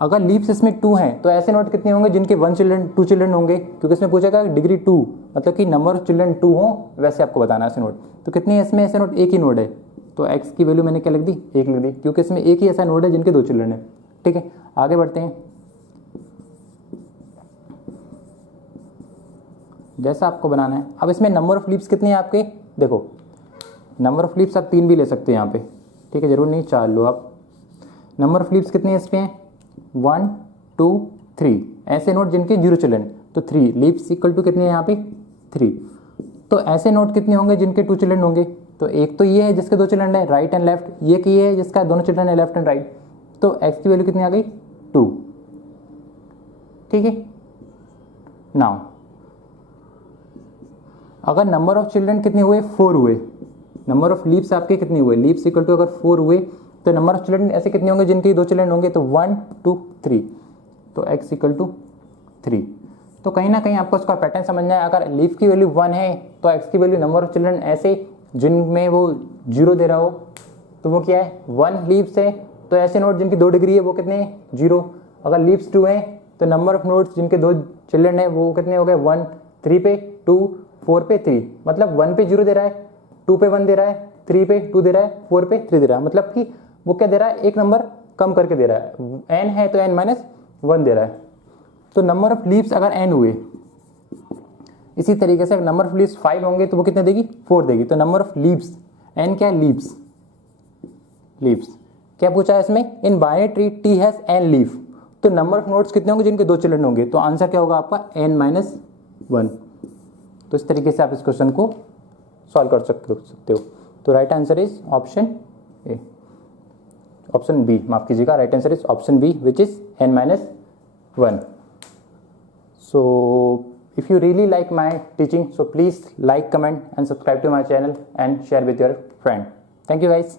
अगर लीव्स इसमें 2 हैं तो ऐसे नोड कितने होंगे जिनके 1 चिल्ड्रन 2 चिल्ड्रन होंगे, क्योंकि इसमें पूछेगा डिग्री 2, मतलब कि नंबर ऑफ चिल्ड्रन 2 हो, वैसे आपको बताना है ऐसे नोड। तो कितने हैं इसमें ऐसे नोड, एक ही नोड है, तो x की वैल्यू मैंने क्या लिख दी, 1 लिख दी, क्योंकि इसमें एक ही ऐसा नोड है जिनके 2 चिल्ड्रन है, ठीक है। आगे बढ़ते हैं। जैसा आपको बनाना है, अब इसमें नंबर ऑफ लीव्स कितने हैं आपके, देखो नंबर ऑफ लीव्स आप 3 भी ले सकते हैं यहाँ पे, ठीक है, जरूर नहीं 4 लो आप। नंबर ऑफ लीव्स कितने हैं इसमें 1 2 3, ऐसे नोड जिनके 0 चिल्ड्रन, तो 3 लीव्स इक्वल टू कितने हैं यहाँ पे 3। तो ऐसे नोड कितने होंगे जिनके 2 चिल्ड्रन होंगे, तो एक तो ये है जिसके 2 चिल्ड्रन है, राइट एंड लेफ्ट, ये है जिसका दोनों चिल्ड्रन है, लेफ्ट एंड राइट। तो x की वैल्यू कितनी आ गई 2, ठीक है। नाउ अगर नंबर ऑफ चिल्ड्रन कितने हुए 4 हुए, नंबर ऑफ लीव्स आपके कितने हुए, लीव्स इक्वल टू अगर 4 हुए, तो नंबर ऑफ चिल्ड्रन ऐसे कितने होंगे जिनके 2 चिल्ड्रन होंगे, तो 1 2 3, तो x इक्वल टू 3। तो कहीं ना कहीं आपको इसका पैटर्न समझना है। अगर लीफ की वैल्यू 1 है तो x की वैल्यू नंबर ऑफ चिल्ड्रन ऐसे जिनमें वो 0 दे रहा हो, तो वो क्या है 1 लीव्स है, तो ऐसे नोड जिनकी 2 डिग्री है वो कितने हैं 0। अगर लीव्स 2 है तो नंबर ऑफ नोड्स जिनके 2 चिल्ड्रन है वो कितने हो गए 1, 3 पे 2, 4 पे 3, मतलब 1 पे 0 दे रहा है, 2 पे 1 दे रहा है, 3 पे 2 दे रहा है, 4 पे 3 दे रहा है, मतलब कि वो क्या दे रहा है, एक नंबर कम करके दे रहा है। n है तो n-1 दे रहा है। तो नंबर ऑफ लीव्स अगर n हुए, इसी तरीके से नंबर ऑफ लीव्स 5 होंगे तो वो कितने देगी 4 देगी। तो नंबर ऑफ लीव्स, n क्या है लीव्स, क्या पूछा है इसमें, इन binary tree t has n leaf, तो नंबर ऑफ नोड्स कितने होंगे जिनके 2 चिल्ड्रन होंगे, तो आंसर क्या होगा आपका n-1। तो इस तरीके से आप इस क्वेश्चन को सॉल्व कर सकते हो। तो right answer is option A, option B, माफ कीजिएगा, right answer is option B which is n-1। So if you really like my teaching, so please like, comment and subscribe to my channel and share with your friend. Thank you guys.